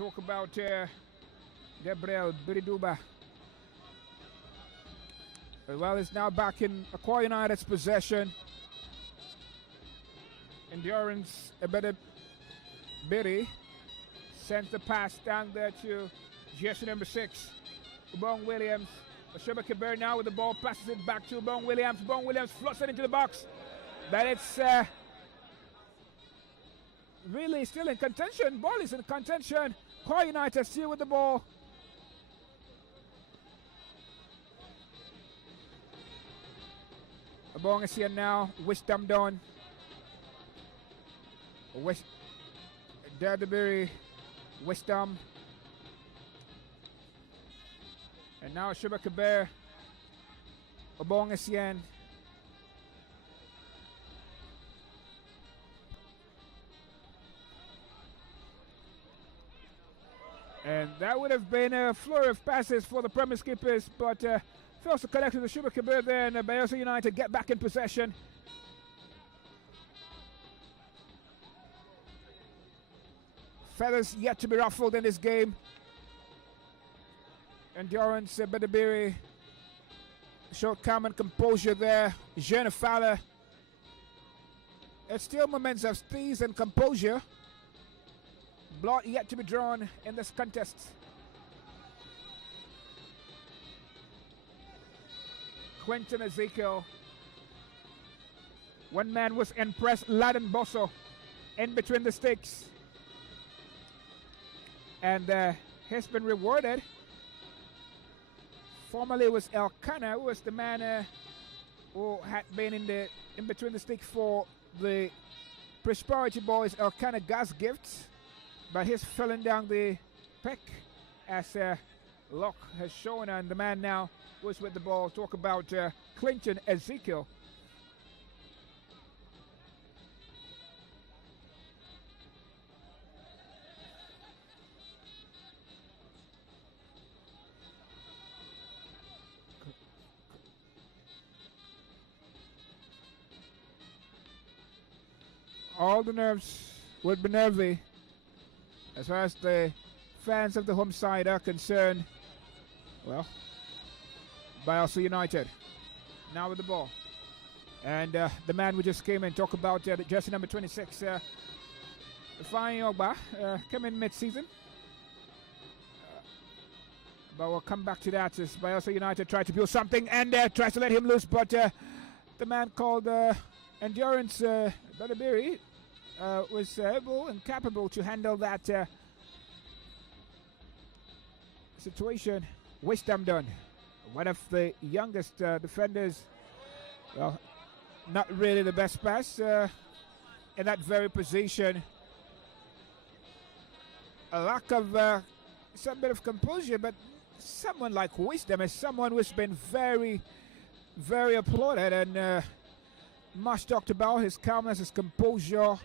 talk about Gabriel Biriduba. Well, it's now back in AKWA United's possession. Endurance Ebede Biri sends the pass down there to jersey number 6, Ubong Williams. Oshoba Kabir now with the ball, passes it back to Ubong Williams. Ubong Williams floats it into the box. But it's really still in contention. Ball is in contention. AKWA United still with the ball. Ubong is here now. Wisdom done. Dadabiri, Wisdom. And now Shuba Kabir, Obong Essien. And that would have been a flurry of passes for the Premier keepers, but fails to connect with the Shuba Kabir there, and BAYELSA United get back in possession. Feathers yet to be ruffled in this game. Endurance, Bedabiri showed calm and composure there. Jeune Fala. It's still moments of steeze and composure. Blood yet to be drawn in this contest. Quentin Ezekiel. One man was impressed, Laden Bosso, in between the sticks. And has been rewarded. Formerly was Elkanah, who was the man who had been in between the stick for the Prosperity Boys Elkanah Gas Gifts, but he's filling down the peck as Locke has shown, and the man now was with the ball. Talk about Clinton Ezekiel. All the nerves would be nervy as far as the fans of the home side are concerned. Well, BAYELSA United now with the ball. And the man who just came in, talk about jersey number 26, Ifeanyi Ogba, came in mid-season. But we'll come back to that as BAYELSA United try to build something and tries to let him loose. But the man called Endurance Badabiri was able and capable to handle that situation. Wisdom done. One of the youngest defenders. Well, not really the best pass in that very position. A lack of some bit of composure, but someone like Wisdom is someone who's been very, very applauded and much talked about. His calmness, his composure,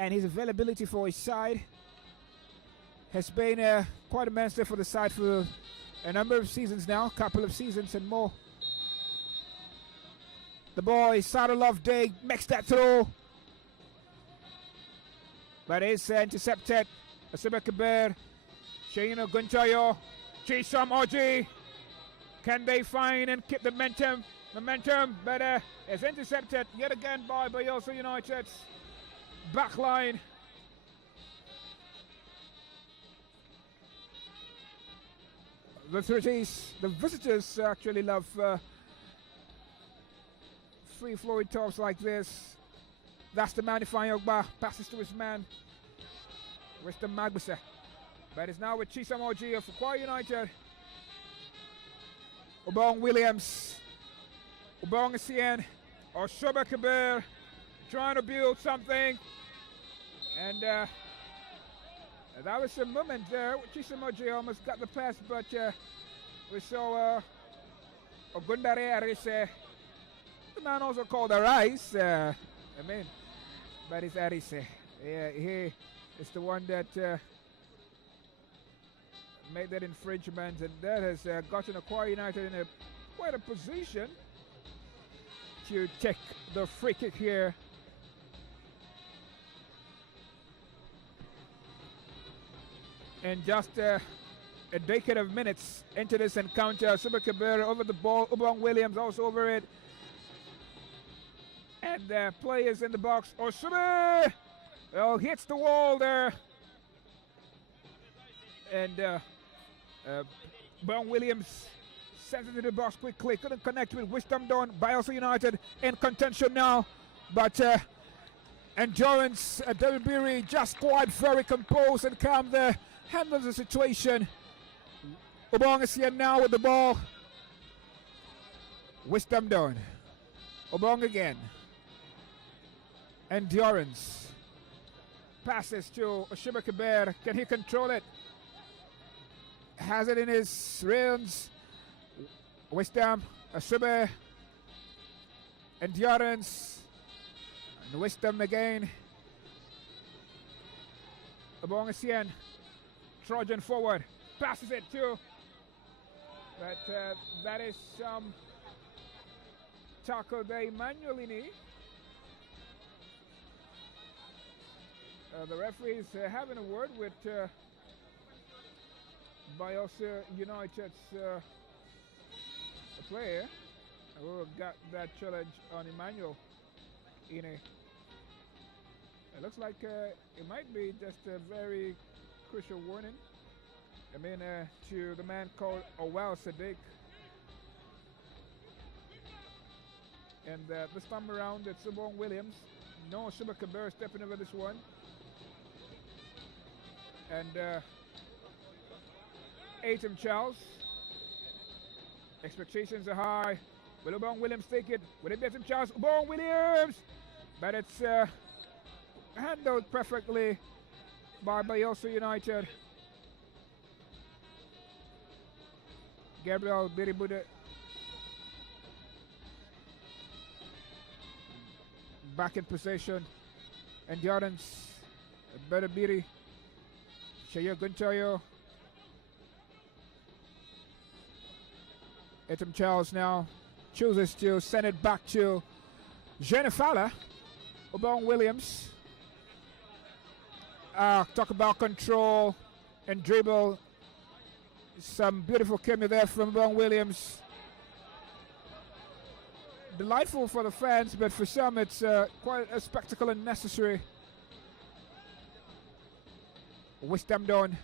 and his availability for his side has been quite immense for the side for a number of seasons now, a couple of seasons and more. The boy, Sadalov Day, makes that throw, but is intercepted. Asiba Kabir, Sheino Gunchayo, Chisam Oji. Can they find and keep the momentum? But is intercepted yet again by BAYELSA United's backline. The visitors actually love free-flowing tops like this. That's the man, Ifeanyi Ogba, passes to his man, Western Magbisa. But it's now with Chisam Oji of AKWA United. Ubong Williams, Ubong Essien, Oshoba Kabir trying to build something. And that was a moment there. Chisam Oji almost got the pass, but we saw Ogundare Arise. The man also called Arise. But it's Arise. Yeah, he is the one that made that infringement, and that has gotten AKWA United in quite a position to take the free kick here. in just a decade of minutes into this encounter. Super Kabir over the ball. Ubong Williams also over it. And players in the box. Osube! Well, hits the wall there. And Ubong Williams sends it to the box quickly. Couldn't connect with Wisdom Dawn. BAYELSA United in contention now. But Endurance, Delibiri just quite very composed and calm there. Handles the situation. Ubong is here now with the ball. Wisdom Dawn. Ubong again. Endurance. Passes to Oshiba Kabir. Can he control it? Has it in his realms. Wisdom. Oshiba. Endurance. And Wisdom again. Ubong Asien. Trojan forward. Passes it to. But that is some tackle by Manuelini. The referee is having a word with BAYELSA United's player who got that challenge on Emmanuel Ine. It looks like it might be just a very crucial warning. I mean, to the man called Awal Sadiq. And this time around, it's Ubong Williams. No Shuba Kabir stepping over this one. And Atem Charles. Expectations are high. Will Ubong Williams take it? Will it be Atem Charles? Ubong Williams! But it's handled perfectly by BAYELSA United. Gabriel Biribude back in possession. Endurance, Berabiri, Shaya Guntayo. Etam Charles now chooses to send it back to Jennifer. Ubong Williams. Talk about control and dribble. Some beautiful cameo there from Ubong Williams. Delightful for the fans, but for some it's quite a spectacle and necessary. Wisdom Dawn.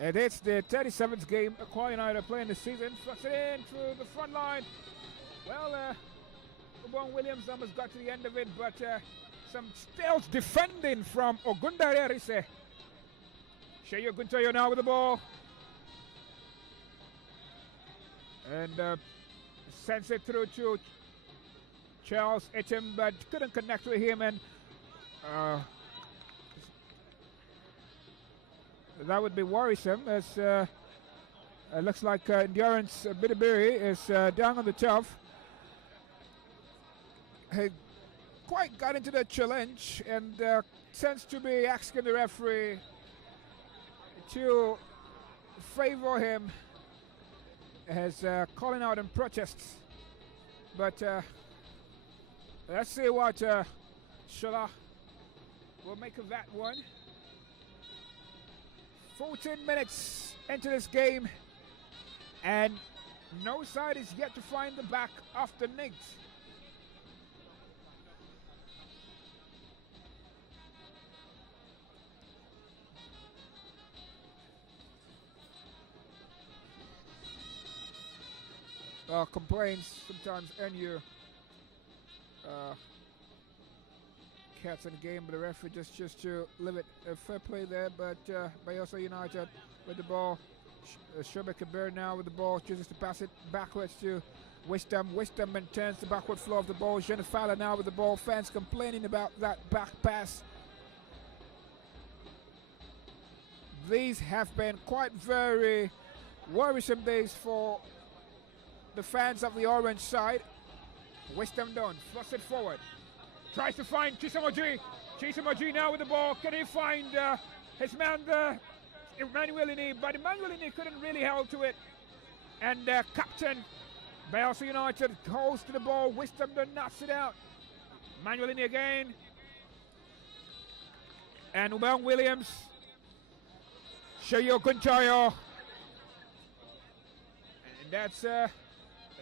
And it's the 37th game AKWA United playing this season. Flucks it in through the front line. Well, Ubong Williams almost got to the end of it, but some stealth defending from Ogundare Rise. Sheyo Guntayo now with the ball. And sends it through to Charles Etem, but couldn't connect with him. And that would be worrisome, as it looks like Endurance Bidibiri is down on the turf. He quite got into the challenge and tends to be asking the referee to favor him as calling out in protests. But let's see what Shola will make of that one. 14 minutes into this game, and no side is yet to find the back after Nate. Complaints sometimes earn you cats in the game, but the referee just to limit fair play there. But BAYELSA United with the ball. Shobe Kabir now with the ball, chooses to pass it backwards to Wisdom. Wisdom maintains the backward flow of the ball. Jennifer now with the ball. Fans complaining about that back pass. These have been quite very worrisome days for the fans of the orange side. Wisdom Dawn, flush it forward. Tries to find Chisamoji. Chisamoji now with the ball. Can he find his man there? Emmanuelini, but Emmanuelini couldn't really hold to it. And captain BAYELSA United holds to the ball. Wisdom Dawn knocks it out. Manuelini again. And Ubang Williams. Shayo Kunchayo. And that's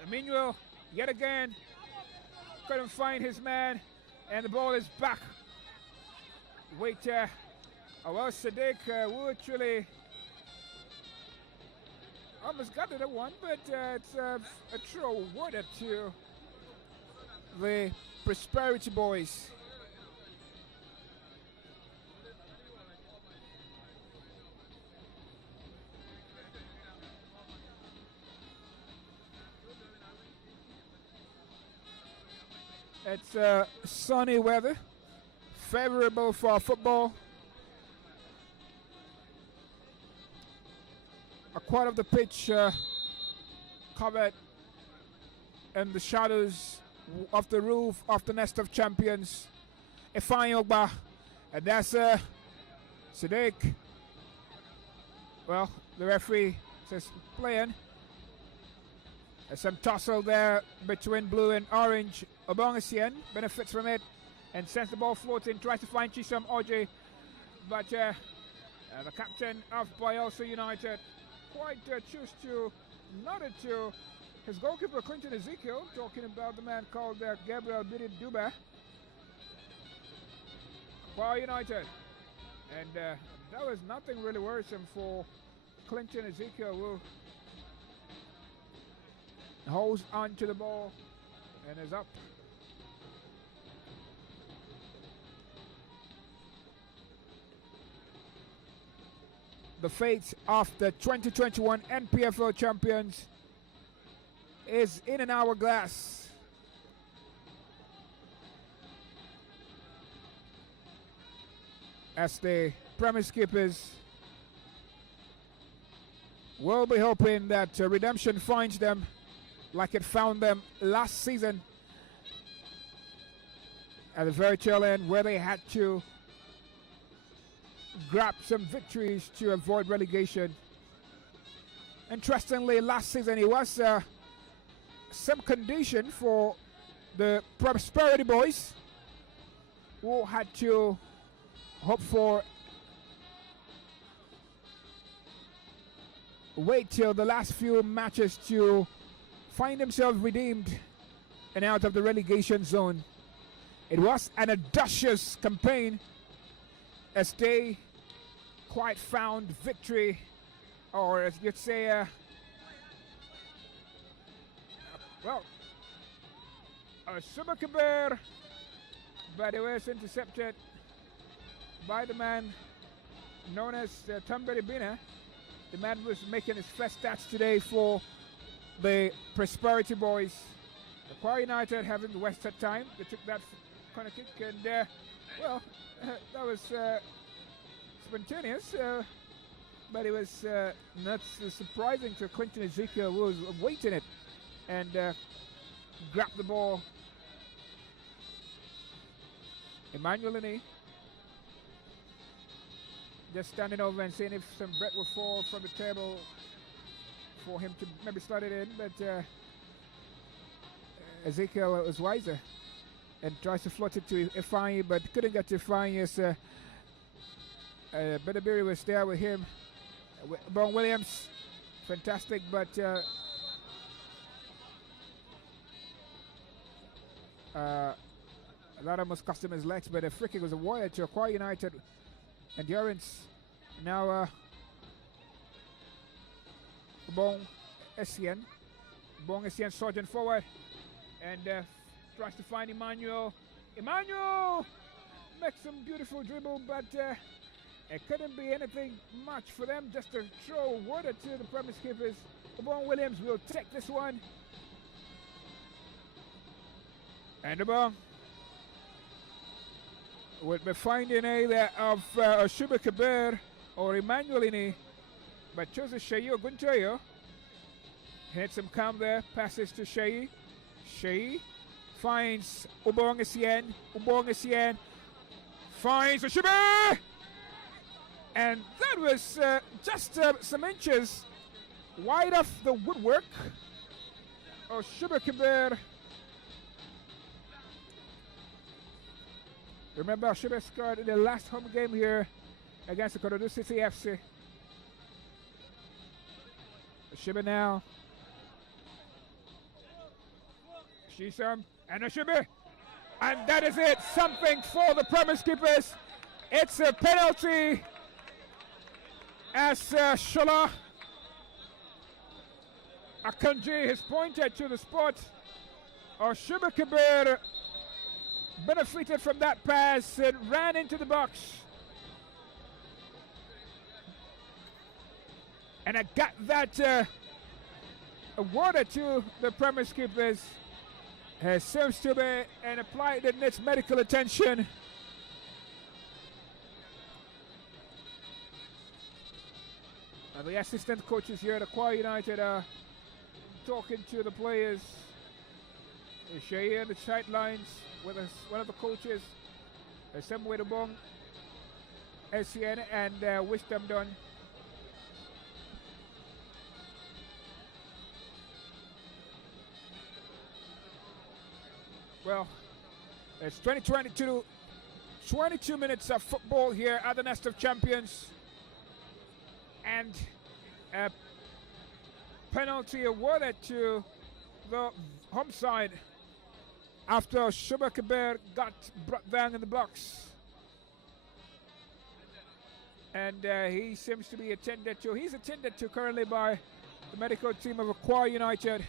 Emmanuel yet again. Couldn't find his man. And the ball is back. Wait, well, Sadiq would actually almost got to the one, but it's a throw awarded to the Prosperity Boys. It's sunny weather, favorable for football. A quarter of the pitch covered in the shadows of the roof of the Nest of Champions. Ifeanyi Ogba, and that's Sadiq. Well, the referee says playing. There's some tussle there between blue and orange. Obongasien benefits from it and sends the ball floating, tries to find Chisom Oje, but the captain of BAYELSA United quite choose to nod it to his goalkeeper Quinton Ezekiel, talking about the man called Gabriel Bidid Duba. BAYELSA United, and that was nothing really worrisome for Clinton Ezekiel, who holds on to the ball and is up. The fate of the 2021 NPFL champions is in an hourglass. As the premise keepers will be hoping that redemption finds them like it found them last season at the very tail end, where they had to grab some victories to avoid relegation. Interestingly, last season it was some condition for the Prosperity Boys, who had to hope for wait till the last few matches to find themselves redeemed and out of the relegation zone. It was an audacious campaign as they quite found victory, or as you'd say, well, a Super Kabir, but it was intercepted by the man known as Tamberi Bina. The man was making his first stats today for the Prosperity Boys. AKWA United having the wasted time. They took that corner kick, and well, that was spontaneous, but it was not surprising to Quinton Ezekiel, who was awaiting it, and grabbed the ball. Emmanuelini just standing over and seeing if some bread will fall from the table for him to maybe slot it in, but Ezekiel was wiser and tries to float it to Ifeanyi, but couldn't get to Ifeanyi as Bedabiri was there with him. Bon Williams, fantastic, but a lot of most customers' legs, but the free kick was a warrior to AKWA United. Endurance. Now Bon Essien surging forward and tries to find Emmanuel. Emmanuel makes some beautiful dribble, but it couldn't be anything much for them. Just a throw awarded to the premise keepers. Bon Williams will take this one. And the ball will be finding either of Oshuba Kabir or Emmanuelini, but chooses Shayi Oguntoyo. Had some calm there, passes to Shayi. Shayi finds Ubongasien. Ubongasien finds Oshuba! And that was just some inches wide of the woodwork. Oshuba Kabir Remember, Shibe scored in the last home game here against the Korodu City FC. Shibe now. Shisam and Shibe. And that is it. Something for the Premier Keepers. It's a penalty as Shola Akanji has pointed to the spot. Shibe Kabir benefited from that pass and ran into the box. And I got that awarded to the Premier Keepers. Seems to be and applied it needs medical attention. The assistant coaches here at AKWA United are talking to the players. Shea on the sidelines with one of the coaches, Samuel Bong, ASN, and Wisdom Don. Well, it's 2022, 22 minutes of football here at the Nest of Champions. And a penalty awarded to the home side after Shibe Kabir got brought down in the box. And he seems to be attended to. He's attended to currently by the medical team of AKWA United.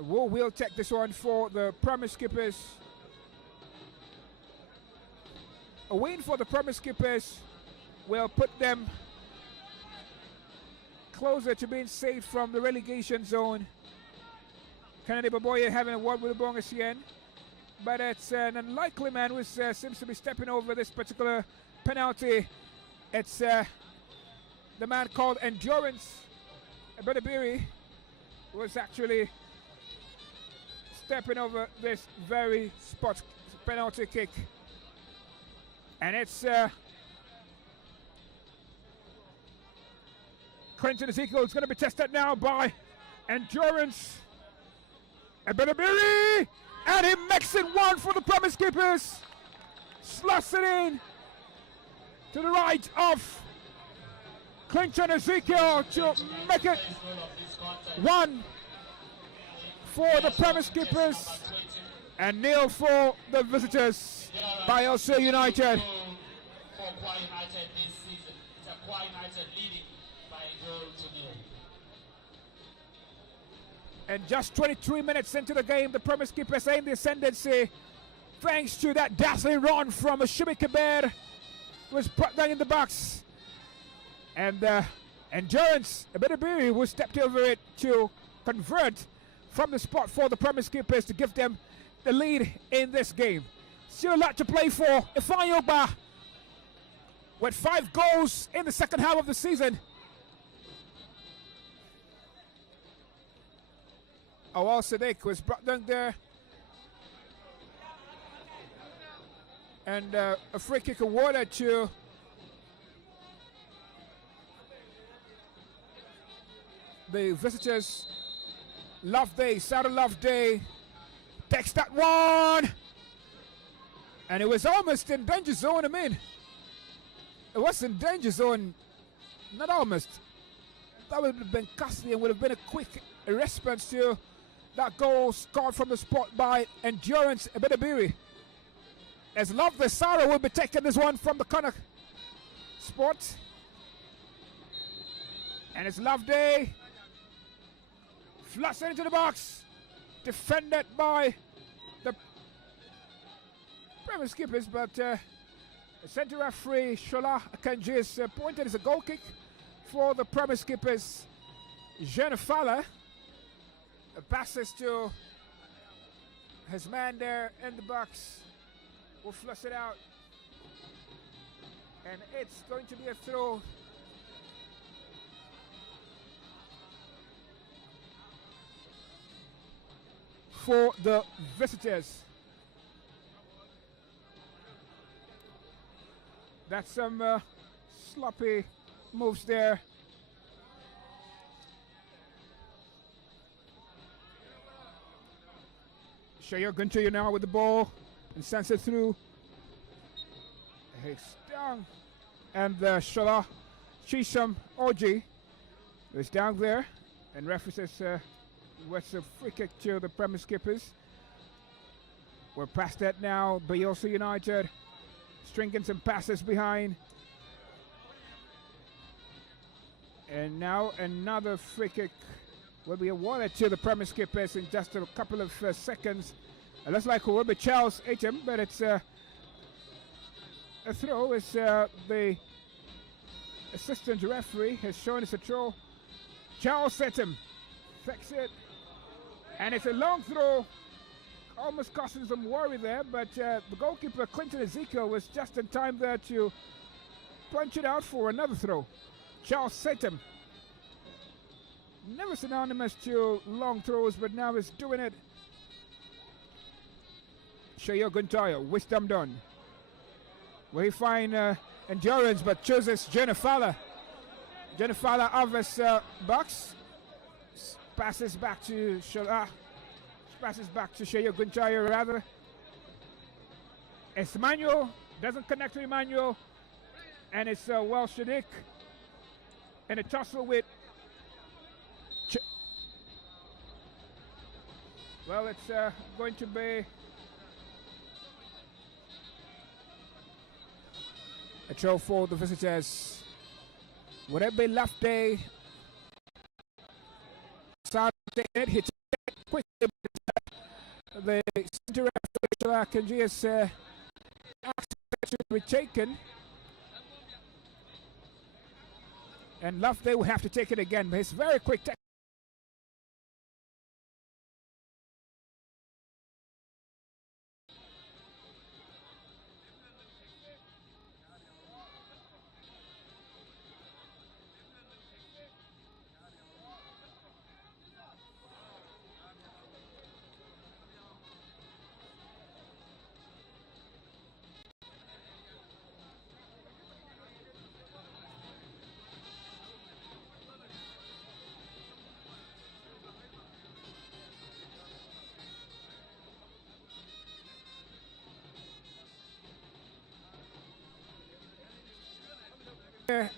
We'll take this one for the Premier Keepers. A win for the Premier Keepers will put them closer to being saved from the relegation zone. Kennedy Baboye having a word with the Bong ASN, but it's an unlikely man who seems to be stepping over this particular penalty. It's the man called Endurance Abedabiri, who was actually stepping over this very spot penalty kick. And it's Quentin Ezekiel is going to be tested now by Endurance Abedabiri, and he makes it one for the Premier Keepers. Slots it in to the right of Quentin Ezekiel to make it one for the Premier Keepers and nil for the visitors. BAYELSA United. And just 23 minutes into the game, the Premier Keepers are in the ascendancy thanks to that dazzling run from Shibe Kabir, who was brought down in the box. And Endurance Abedabiri, who stepped over it to convert from the spot for the Premier Keepers to give them the lead in this game. Still a lot to play for. Ifeanyi with 5 goals in the second half of the season. Awal Sadiq was brought down there. And a free kick awarded to the visitors. Loveday, Sarah Loveday takes that one. And it was almost in danger zone. I mean, it was in danger zone. Not almost. That would have been costly and would have been a quick response to that goal scored from the spot by Endurance Abedabiri. As Loveday, Sarah will be taking this one from the corner spot. And it's Loveday. Flush into the box. Defended by the Premier Keepers, but the centre referee Shola Akanji is pointed as a goal kick for the Premier Keepers. Jean Fala passes to his man there in the box. Will flush it out. And it's going to be a throw. For the visitors. That's some sloppy moves there. Shaya Gunter now with the ball. and sends it through. He's down, and Shola Chisham Oji is down there, and referee says what's a free kick to the Premier Skippers. We're past that now. BAYELSA United stringing some passes behind. And now another free kick will be awarded to the Premier Skippers in just a couple of seconds. It looks like it will be Charles Aitem, but it's a throw. As the assistant referee has shown us a throw. Charles Aitem fix it, and it's a long throw, almost causing some worry there, but the goalkeeper Clinton Ezekiel was just in time there to punch it out for another throw. Charles Aitem, never synonymous to long throws, but now is doing it. Shaya Guntayo, wisdom done. Will he find endurance, but chooses Jennifer of his box. Passes back to Shaya Guntayo rather. It's Emmanuel, doesn't connect to Emmanuel, and it's Welsh Shadik in a tussle with well, it's going to be a throw for the visitors. Would it be left day? He took it quickly. The center referee Kanji has asked to be taken, and Loveday will have to take it again. But it's very quick.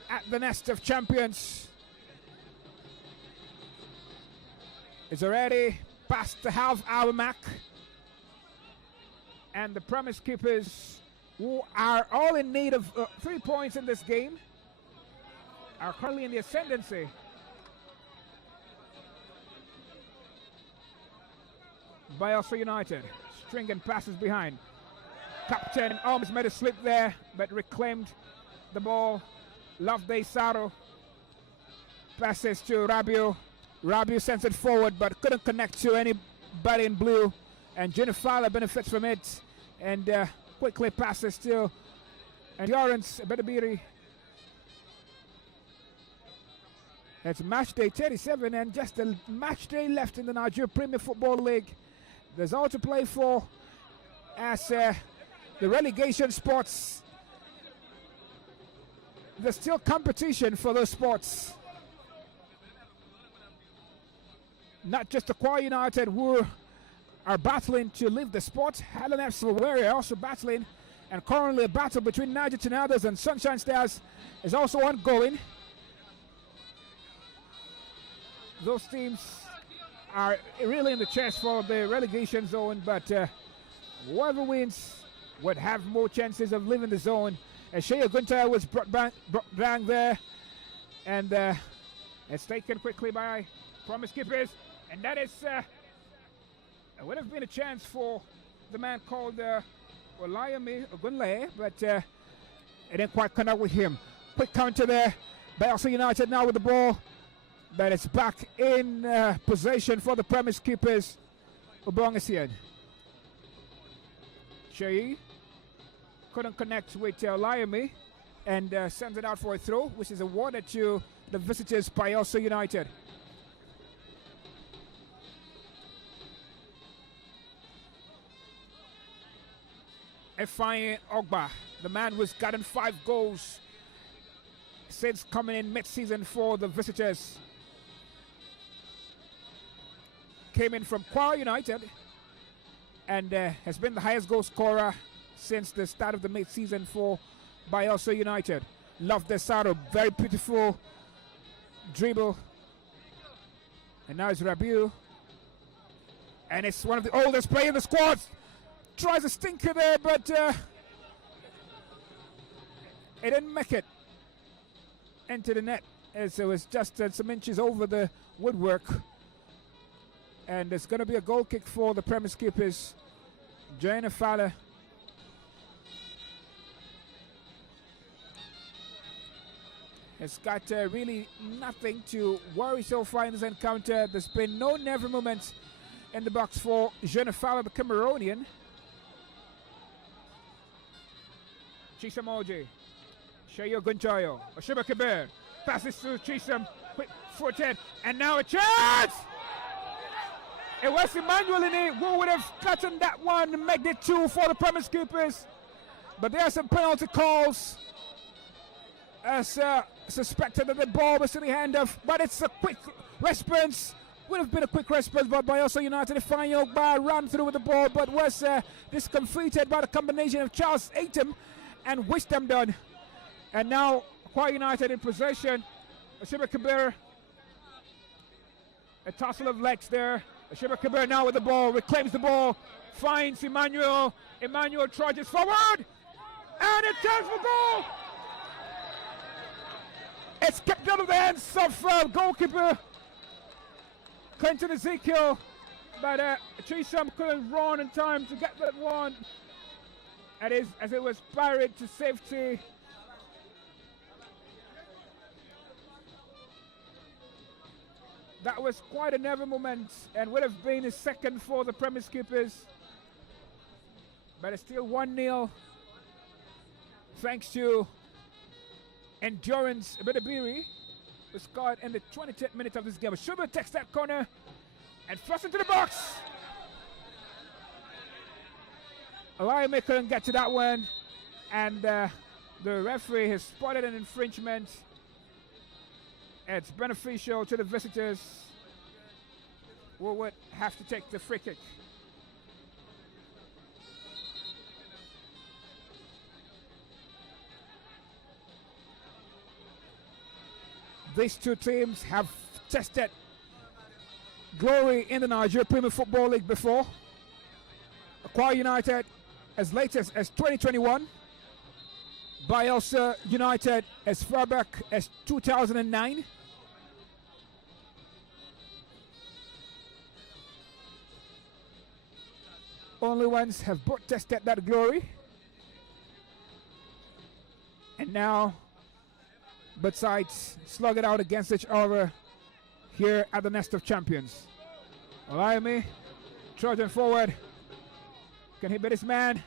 At the nest of champions, it's already past the half-hour mark, and the Promise Keepers, who are all in need of 3 points in this game, are currently in the ascendancy. BAYELSA United stringing passes behind. Captain almost made a slip there, but reclaimed the ball. Loveday Saro passes to Rabiu. Rabiu sends it forward, but couldn't connect to anybody in blue. And Jennifer benefits from it, and quickly passes to Endurance Bedabiri. It's match day 37, and just a match day left in the Nigerian Premier Football League. There's all to play for as the relegation spots. There's still competition for those spots. Not just AKWA United, who are battling to leave the spot. Helen FC Warrior are also battling, and currently a battle between Niger Tornadoes and Sunshine Stars is also ongoing. Those teams are really in the chase for the relegation zone, but whoever wins would have more chances of leaving the zone. As Shea Gunter was brought down there, and it's taken quickly by Promise Keepers, and that is it would have been a chance for the man called Olayemi Ogunle, but it didn't quite connect with him. Quick counter there. BAYELSA United now with the ball, but it's back in possession for the Promise Keepers. Ubongasian. Shea couldn't connect with Olayemi, and sends it out for a throw, which is awarded to the visitors, BAYELSA United. Efai Ogba, the man who's gotten 5 goals since coming in mid-season for the visitors, came in from AKWA United and has been the highest goal scorer since the start of the mid-season for BAYELSA United. Love this out, a very beautiful dribble. And now it's Rabiu. And it's one of the oldest players in the squad. Tries a stinker there, but it didn't make it into the net, as it was just some inches over the woodwork. And it's going to be a goal kick for the premise keepers. Jane Fowler. Has got really nothing to worry so far in this encounter. There's been no never moments in the box for Jane Fowler, the Cameroonian. Chisam Oji. Shayo Gunjayo. Oshiba Kabir. Passes to Chisam. Quick footed. And now a chance! It was Emmanuel in it who would have gotten that one and made it 2 for the premise keepers. But there are some penalty calls. As suspected that the ball was in the hand of, but it's a quick response. Would have been a quick response, but BAYELSA United, Ifeanyi Ogba ran through with the ball, but was discomfited by the combination of Charles Aitum and Wisdom done. And now AKWA United in possession. Oshiba Kabir, a tussle of legs there. Oshiba Kabir now with the ball, reclaims the ball, finds Emmanuel. Emmanuel trudges forward, and it turns for goal. It's kept out of the hands of goalkeeper Clinton Ezekiel, but Chisam couldn't run in time to get that one. As it was buried to safety. That was quite a nervy moment and would have been a second for the premise keepers. But it's still 1-0 thanks to Endurance Bidabiri, who scored in the 23rd minute of this game. Schubert takes that corner and flush into the box. Alayame couldn't get to that one, and the referee has spotted an infringement. It's beneficial to the visitors, who would have to take the free kick. These two teams have tested glory in the Nigerian Premier Football League before. AKWA United as late as 2021. BAYELSA United as far back as 2009. Only ones have both tested that glory. And now both sides slug it out against each other here at the Nest of Champions. Alayame trudging forward. Can he beat his man?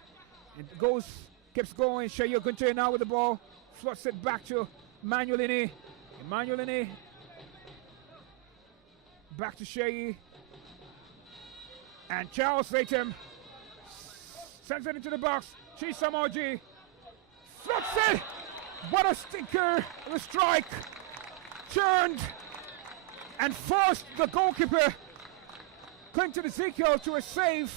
It goes, keeps going. Shayo Gunte now with the ball. Floats it back to Emmanuel. Emmanuel back to Shayi. And Charles Aitum sends it into the box. Chisamoji floats it. What a stinker! The strike turned and forced the goalkeeper Clinton Ezekiel to a save.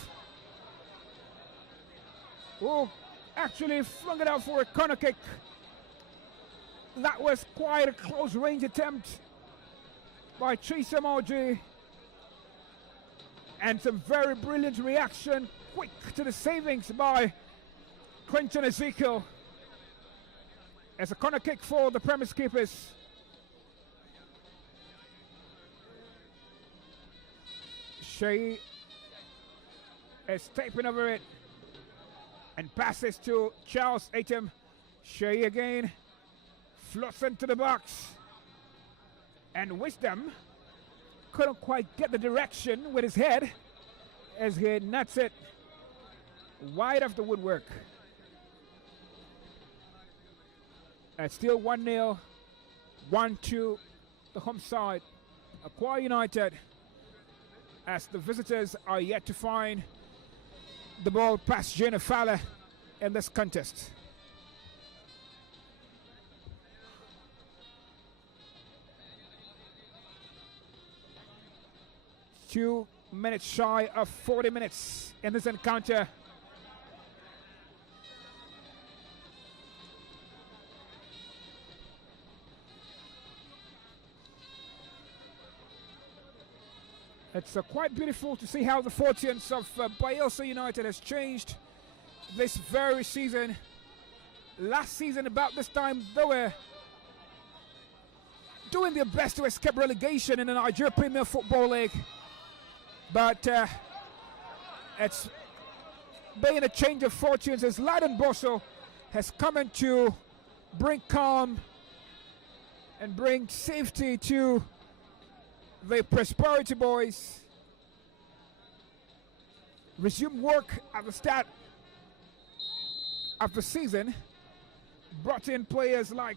Who actually flung it out for a corner kick. That was quite a close range attempt by Chisamoji. And some very brilliant reaction, quick to the savings by Clinton Ezekiel. As a corner kick for the premise keepers. Shea is taping over it and passes to Charles Aitum. Shea again floats into the box, and Wisdom couldn't quite get the direction with his head as he nuts it wide off the woodwork. It's still 1-0, 1-2, the home side. AKWA United, as the visitors are yet to find the ball past Jane Fowler in this contest. Two minutes shy of 40 minutes in this encounter. It's quite beautiful to see how the fortunes of BAYELSA United has changed this very season. Last season, about this time, they were doing their best to escape relegation in the Nigerian Premier Football League. But it's been a change of fortunes as Laden Bosso has come in to bring calm and bring safety to the Prosperity Boys. Resumed work at the start of the season. Brought in players like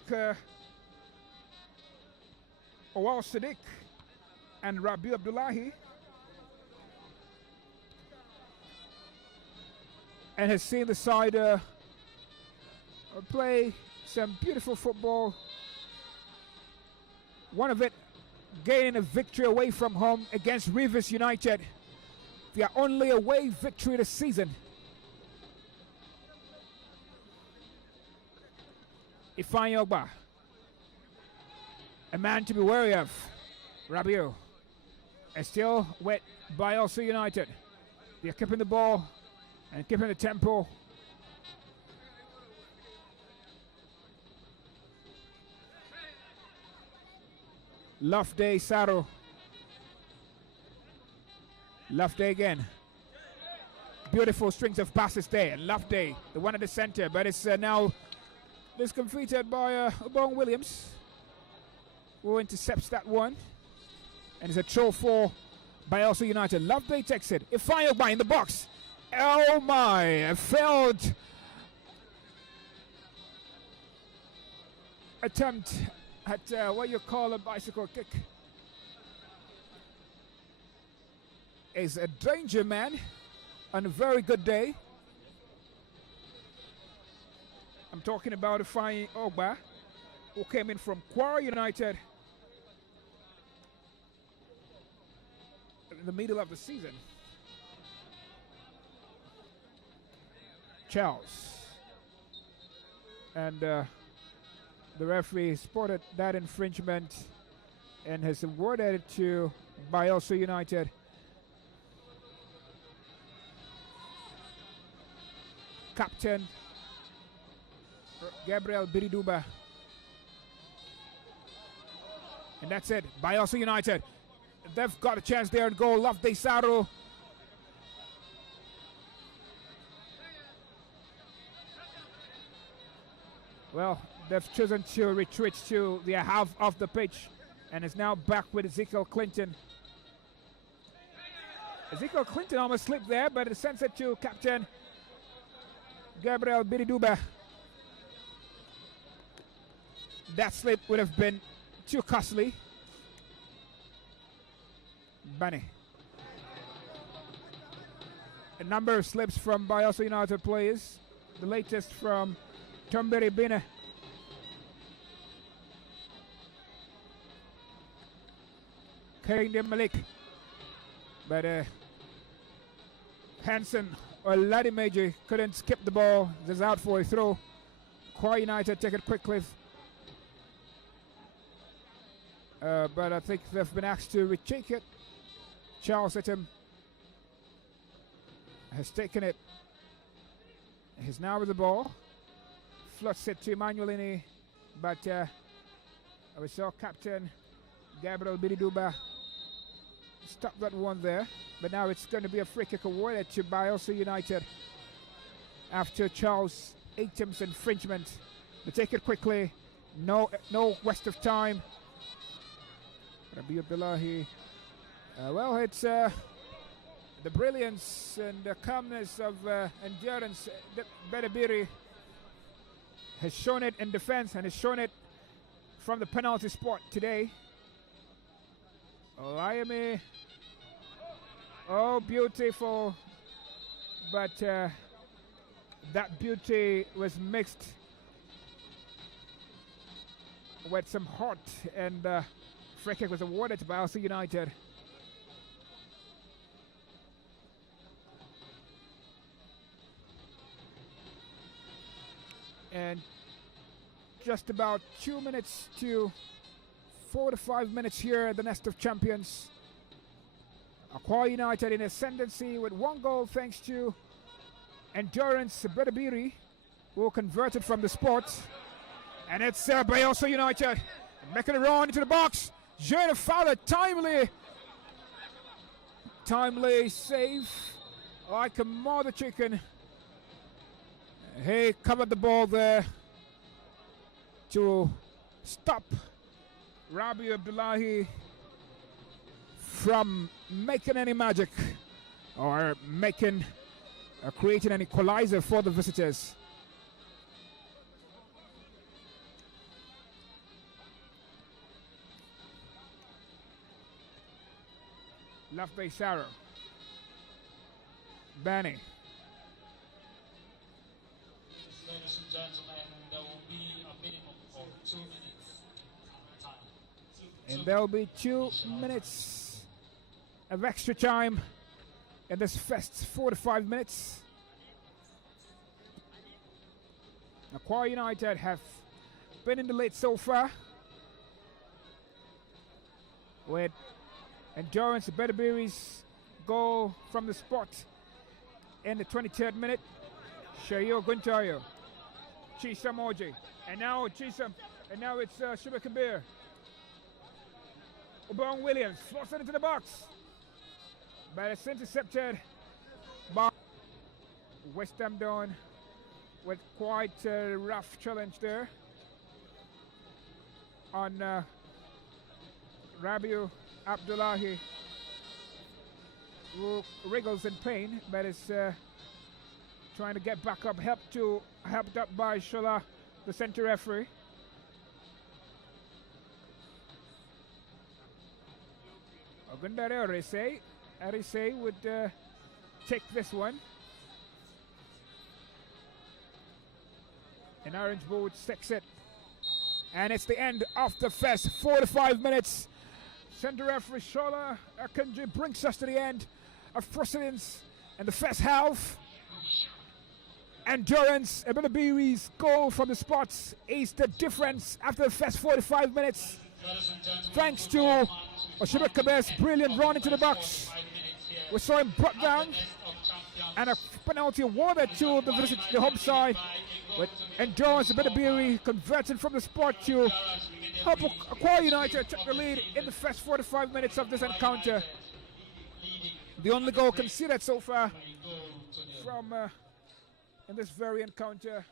Awal Sadiq and Rabi Abdullahi. And has seen the side play some beautiful football. One of it gaining a victory away from home against Rivers United. Their only away victory this season. Ifeanyi Ogba, a man to be wary of. Rabiu is still with BAYELSA United. They're keeping the ball and keeping the tempo. Loveday Saro. Loveday again. Beautiful strings of passes there. Loveday, the one at the center, but it's now discomfited by Obong Williams, who intercepts that one. And it's a throw for BAYELSA United. Loveday takes it. Ifeanyi Ogba in the box. Oh my, a failed attempt at what you call a bicycle kick. Is a danger man on a very good day. I'm talking about Ifeanyi Ogba, who came in from AKWA United in the middle of the season. Charles. And the referee spotted that infringement and has awarded it to BAYELSA United. Captain Gabriel Biriduba. And that's it. BAYELSA United. They've got a chance there and goal. Loveday Saro. Well, they've chosen to retreat to their half of the pitch and is now back with Ezekiel Clinton. Ezekiel Clinton almost slipped there, but it sends it to Captain Gabriel Biriduba. That slip would have been too costly. Bane. A number of slips from BAYELSA United players. The latest from Tomberi Bine. Kingdom Malik. But Hansen or Ladimeji couldn't skip the ball. Just out for a throw. AKWA United take it quickly. But I think they've been asked to retake it. Charles Etim has taken it. He's now with the ball. Fluts it to Manuelini, but we saw Captain Gabriel Biriduba stop that one there. But now it's going to be a free kick awarded to BAYELSA United after Charles Etim's infringement. They take it quickly. No waste of time. Rabi Abdullahi. Well, it's the brilliance and the calmness of endurance. Bedabiri has shown it in defense and has shown it from the penalty spot today. Olayemi. Oh, beautiful. But that beauty was mixed with some heart, and free kick was awarded to BAYELSA United. And just about 2 minutes to 4 to 5 minutes here at the Nest of Champions. AKWA United in ascendancy with 1 goal thanks to Endurance Bedabiri, who converted from the spot. And it's BAYELSA United making a run into the box. Jane Fowler, timely save like a mother chicken. He covered the ball there to stop Rabi Abdullahi from making any magic or creating an equalizer for the visitors. Left by Sarah. Benny. Ladies and gentlemen, there will be a minimum of 2 minutes time. And there will be 2 minutes of extra time in this first 4 to 5 minutes. AKWA United have been in the lead so far, with Endurance Bedabiri's goal from the spot in the 23rd minute. Shayo Guntayo, Chisam Oji, and now it's Shuba Kabir. Obong Williams floats it into the box, but it's intercepted by West Ham down with quite a rough challenge there on Rabiu Abdullahi, who wriggles in pain, but is trying to get back up, helped up by Shola, the center referee. Ogundare Arise would take this one. And Orange Board sticks it. And it's the end of the first 4 to 5 minutes. Center referee Shola Akanji brings us to the end of proceedings in the first half. Endurance Bedabiri's goal from the spots is the difference after the first 45 minutes. Thanks to Oshiba Kabir's brilliant run into the box. We saw him brought down, and a penalty awarded to the home side, with Endurance Bedabiri converting from the spot to help AKWA United take the lead in the first 45 minutes of this encounter. The only goal conceded so far from in this very encounter,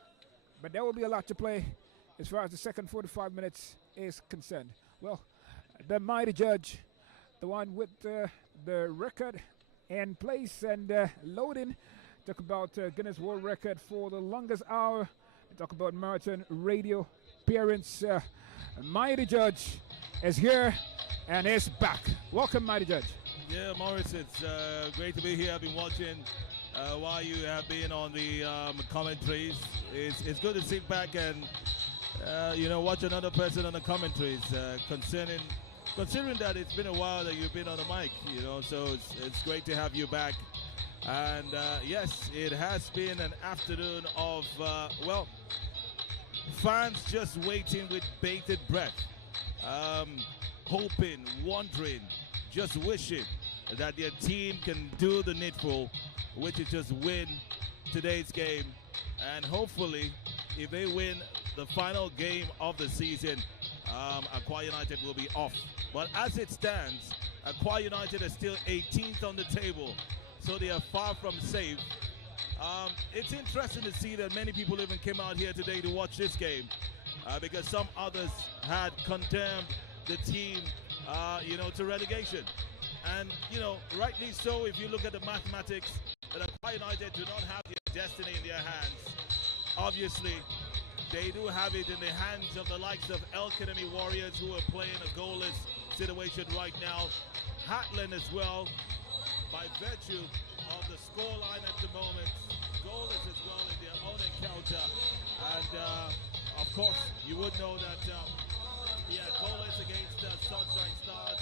but there will be a lot to play as far as the second 45 minutes is concerned. Well, the mighty judge, the one with the record in place and loading, talk about Guinness World Record for the longest hour, talk about marathon radio appearance. Mighty Judge is here and is back. Welcome, Mighty Judge. Yeah, Morris, it's great to be here. I've been watching while you have been on the commentaries. It's good to sit back and watch another person on the commentaries. Considering that it's been a while that you've been on the mic, so it's great to have you back. And yes, it has been an afternoon of fans just waiting with bated breath, hoping, wondering, just wishing that their team can do the needful, which is just win today's game. And hopefully, if they win the final game of the season, AKWA United will be off. But as it stands, AKWA United is still 18th on the table, so they are far from safe. It's interesting to see that many people even came out here today to watch this game because some others had condemned the team, to relegation. And, rightly so, if you look at the mathematics, that AKWA United do not have their destiny in their hands. Obviously, they do have it in the hands of the likes of El Academy Warriors, who are playing a goalless situation right now. Hatland as well, by virtue of the scoreline at the moment, goalless as well in their own encounter. And of course, you would know that goalless against Sunshine Stars.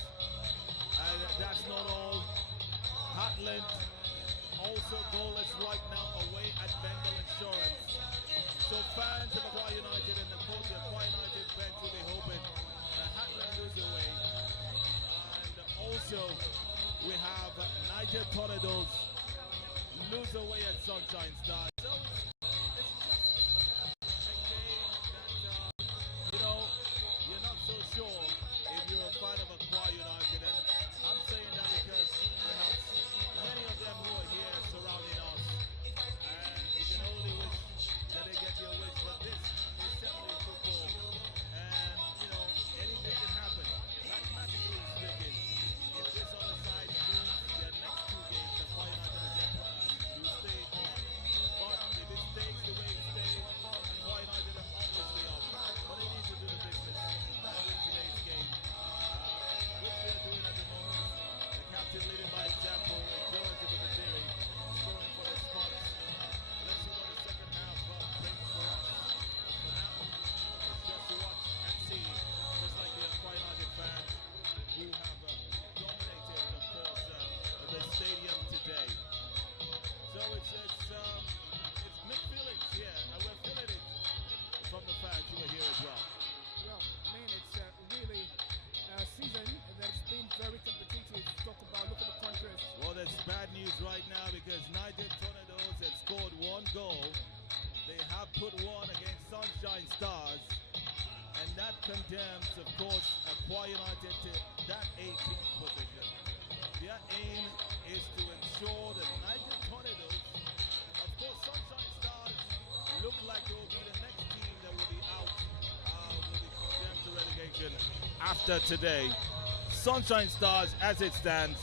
And that's not all. Hatland also goalless right now away at Bengal Insurance. So fans of AKWA United and of course the AKWA United bench will be hoping that Hatland lose away. And also we have Niger Tornadoes lose away at Sunshine Stars. So it's just a game that, you're not so sure if you're a fan of AKWA United. And I'm saying that because we have many of them who are here surrounding us. And you can only wish that they get your wish. But this is certainly football. And, anything can happen. Mathematically speaking, if this other side lose their next two games, AKWA United will stay on. But if it stays the way it stays, AKWA United are obviously off. But they need to do the business and win today's game, which they're doing at the moment. The captain leading by example, Jones of the theory, scoring for the Sparks. Let's see what the second half brings for us. But for now, it's just to watch and see, just like the AKWA United fans who have dominated, of course, the stadium today. So it's mixed feelings here, and we're feeling it from the fans who are here as well. Well, it's really a season that's been very competitive. Look at the contrast. Well, there's bad news right now because Niger Tornadoes have scored one goal. They have put one against Sunshine Stars, and that condemns, of course, AKWA United to that 18th position. Their aim is to ensure that Niger Tornadoes, of course, Sunshine Stars look like they will be the next team that will be out, will be condemned to relegation after today. Sunshine Stars, as it stands,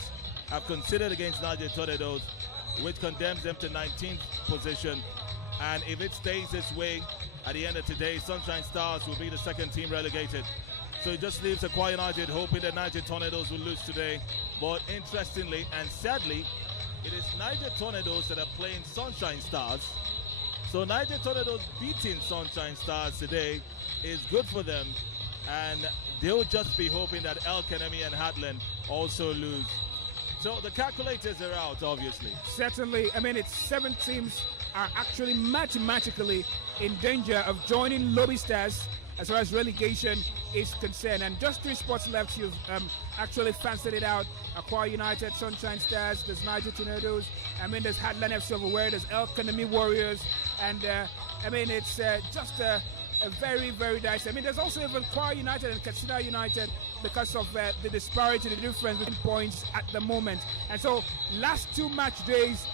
have considered against Niger Tornadoes, which condemns them to 19th position. And if it stays this way, at the end of today, Sunshine Stars will be the second team relegated. So it just leaves AKWA United hoping that Niger Tornadoes will lose today. But interestingly and sadly, it is Niger Tornadoes that are playing Sunshine Stars. So Niger Tornadoes beating Sunshine Stars today is good for them. And they'll just be hoping that El Kanemi and Hatland also lose. So the calculators are out, obviously. Certainly, it's 7 teams are actually mathematically in danger of joining Lobby Stars as far as relegation is concerned. And just 3 spots left. You've actually fancied it out. AKWA United, Sunshine Stars, there's Niger Tornadoes. There's Hatland FC over where there's El Kanemi Warriors. And it's just a very, very dicey. There's also even AKWA United and Katsina United because of the disparity, the difference between points at the moment. And so last 2 match days,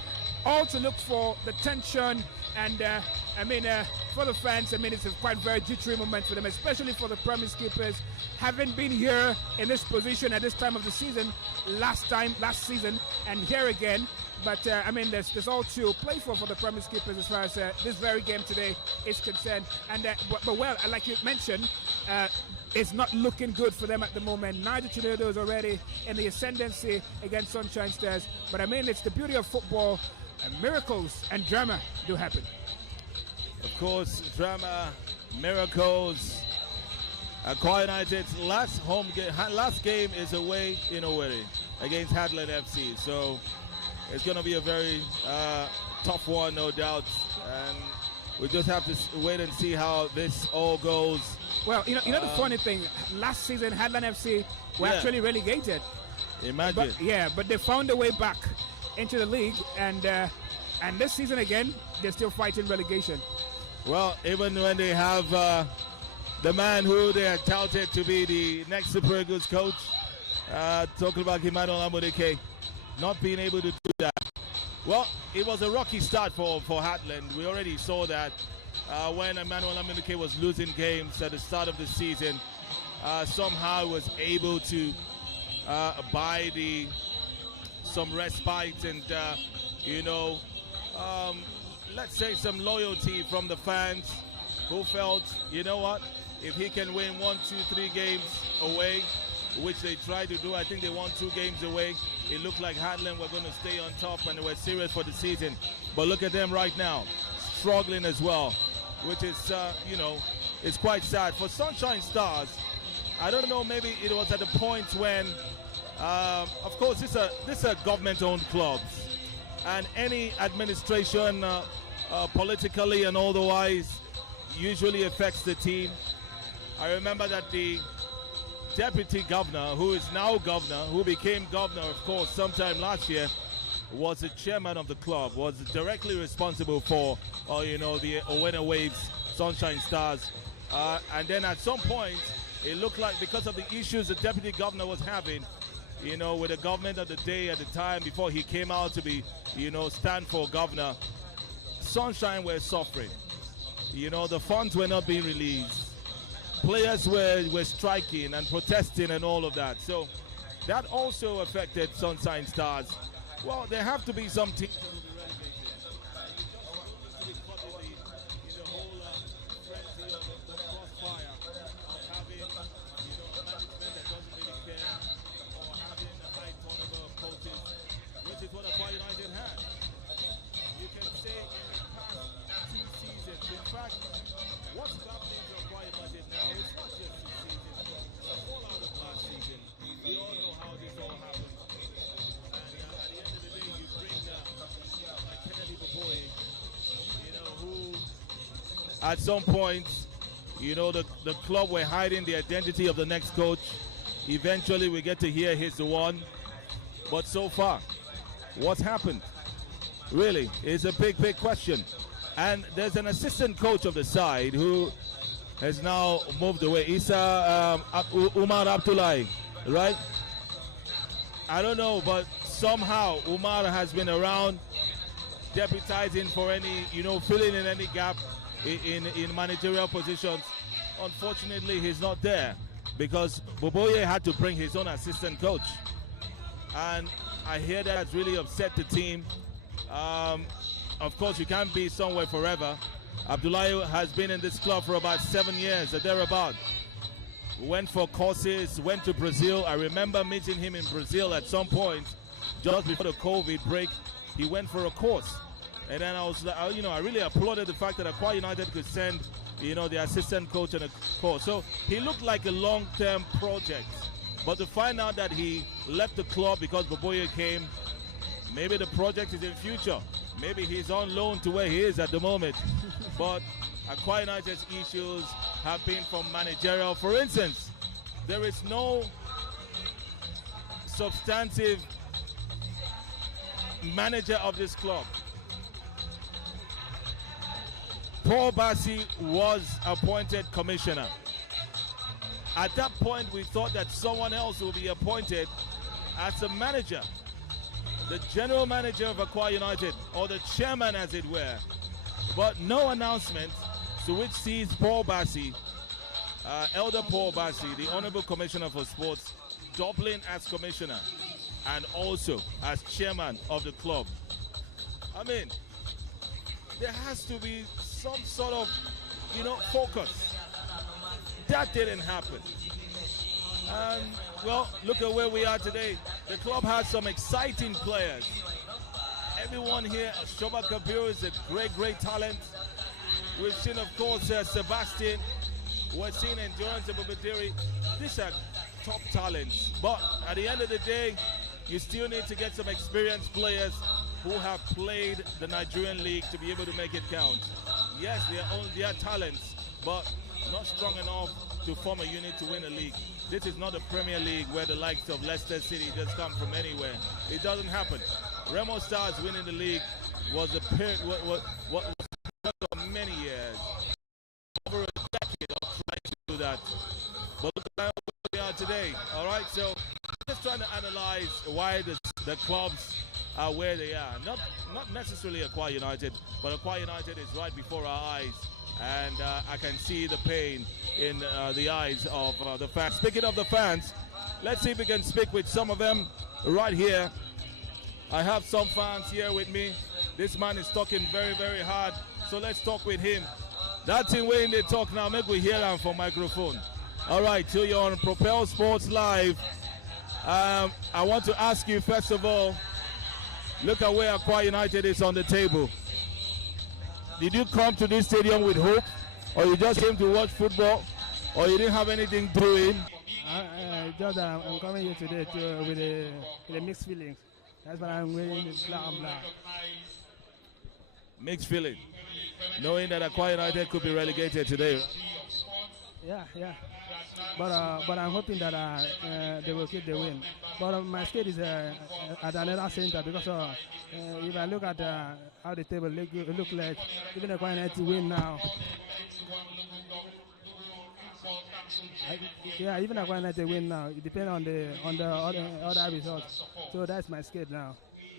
all to look for the tension and for the fans, it's a quite very jittery moment for them, especially for the premise keepers, having been here in this position at this time of the season, last season, and here again. But there's all to play for the premise keepers as far as this very game today is concerned. And but like you mentioned, it's not looking good for them at the moment. Niger Tornadoes already in the ascendancy against Sunshine Stars. But it's the beauty of football. Miracles and drama do happen. Of course, drama, miracles. AKWA United's last game is away in Owerri against Hatland FC. So it's going to be a very tough one, no doubt. And we just have to wait and see how this all goes. Well, the funny thing, last season Hatland FC were actually relegated. Imagine. But they found a way back into the league, and this season again, they're still fighting relegation. Well, even when they have the man who they are touted to be the next Super Eagles coach, talking about Emmanuel Amunike, not being able to do that. Well, it was a rocky start for Hatland. We already saw that when Emmanuel Amunike was losing games at the start of the season. Somehow was able to buy some respite and, let's say some loyalty from the fans who felt, you know what, if he can win 1, 2, 3 games away, which they tried to do. I think they won 2 games away. It looked like Hatland were going to stay on top and they were serious for the season. But look at them right now, struggling as well, which is, it's quite sad. For Sunshine Stars, I don't know, maybe it was at the point when, of course, these are government-owned clubs. And any administration, politically and otherwise, usually affects the team. I remember that the deputy governor, who is now governor, who became governor, of course, sometime last year, was the chairman of the club, was directly responsible for, the Owena Waves, Sunshine Stars. And then at some point, it looked like because of the issues the deputy governor was having, with the government of the day at the time before he came out to be, stand for governor, Sunshine were suffering. The funds were not being released. Players were striking and protesting and all of that. So that also affected Sunshine Stars. Well, there have to be some teams that will be relegated. To be caught in the whole frenzy of the crossfire of having, a management that doesn't really care, or having a high turnover of coaches, which is what AKWA United had. You can say in the past 2 seasons, in fact, what's happening to AKWA United now is not just 2 seasons, it's a fallout of last season. We all know how this all happened. At some point, the club were hiding the identity of the next coach. Eventually, we get to hear he's the one. But so far, what's happened? Really, is a big, big question. And there's an assistant coach of the side who has now moved away. Umar Abdullahi, right? I don't know, but somehow Umar has been around deputizing for any, filling in any gap in managerial positions. Unfortunately, he's not there because Boboye had to bring his own assistant coach. And I hear that's really upset the team. Of course, you can't be somewhere forever. Abdullahi has been in this club for about 7 years or thereabout. Went for courses, went to Brazil. I remember meeting him in Brazil at some point, just before the COVID break. He went for a course. And then I was, I really applauded the fact that AKWA United could send, the assistant coach on a course. So he looked like a long-term project. But to find out that he left the club because Boboye came, maybe the project is in future. Maybe he's on loan to where he is at the moment. But AKWA United's issues have been from managerial. For instance, there is no substantive manager of this club. Paul Bassi was appointed commissioner. At that point, we thought that someone else will be appointed as a manager. The general manager of AKWA United, or the chairman as it were. But no announcement, so which sees Paul Bassi, Elder Paul Bassi, the Honorable Commissioner for Sports, doubling as commissioner and also as chairman of the club. I mean, there has to be some sort of, focus. That didn't happen. And, well, look at where we are today. The club has some exciting players. Everyone here, Shoba Kabir is a great, great talent. We've seen, of course, Sebastian. We've seen Endurance and Babadiri. These are top talents. But at the end of the day, you still need to get some experienced players who have played the Nigerian League to be able to make it count. Yes, they are talents, but not strong enough to form a unit to win a league. This is not a Premier League where the likes of Leicester City just come from anywhere. It doesn't happen. Remo Stars winning the league was a period, what for many years, over a decade of trying to do that. But look at where we are today. All right, so just trying to analyze why the clubs are where they are. Not necessarily AKWA United, but AKWA United is right before our eyes, and I can see the pain in the eyes of the fans. Speaking of the fans, let's see if we can speak with some of them right here. I have some fans here with me. This man is talking very, very hard, so let's talk with him. That's in way they talk now. Make we hear him for microphone. All right, so you're on Propel Sports Live. I want to ask you, first of all, look at where AKWA United is on the table. Did you come to this stadium with hope, or you just came to watch football, or you didn't have anything doing? Just I'm coming here today with a mixed feelings. That's why I'm wearing this black and black. Mixed feeling. knowing that AKWA United could be relegated today. Yeah. But I'm hoping that they will keep the win. But my skate is at another center because if I look at how the table look like, even AKWA United win now. Even AKWA United win now. It depends on the other results. So that's my skate now.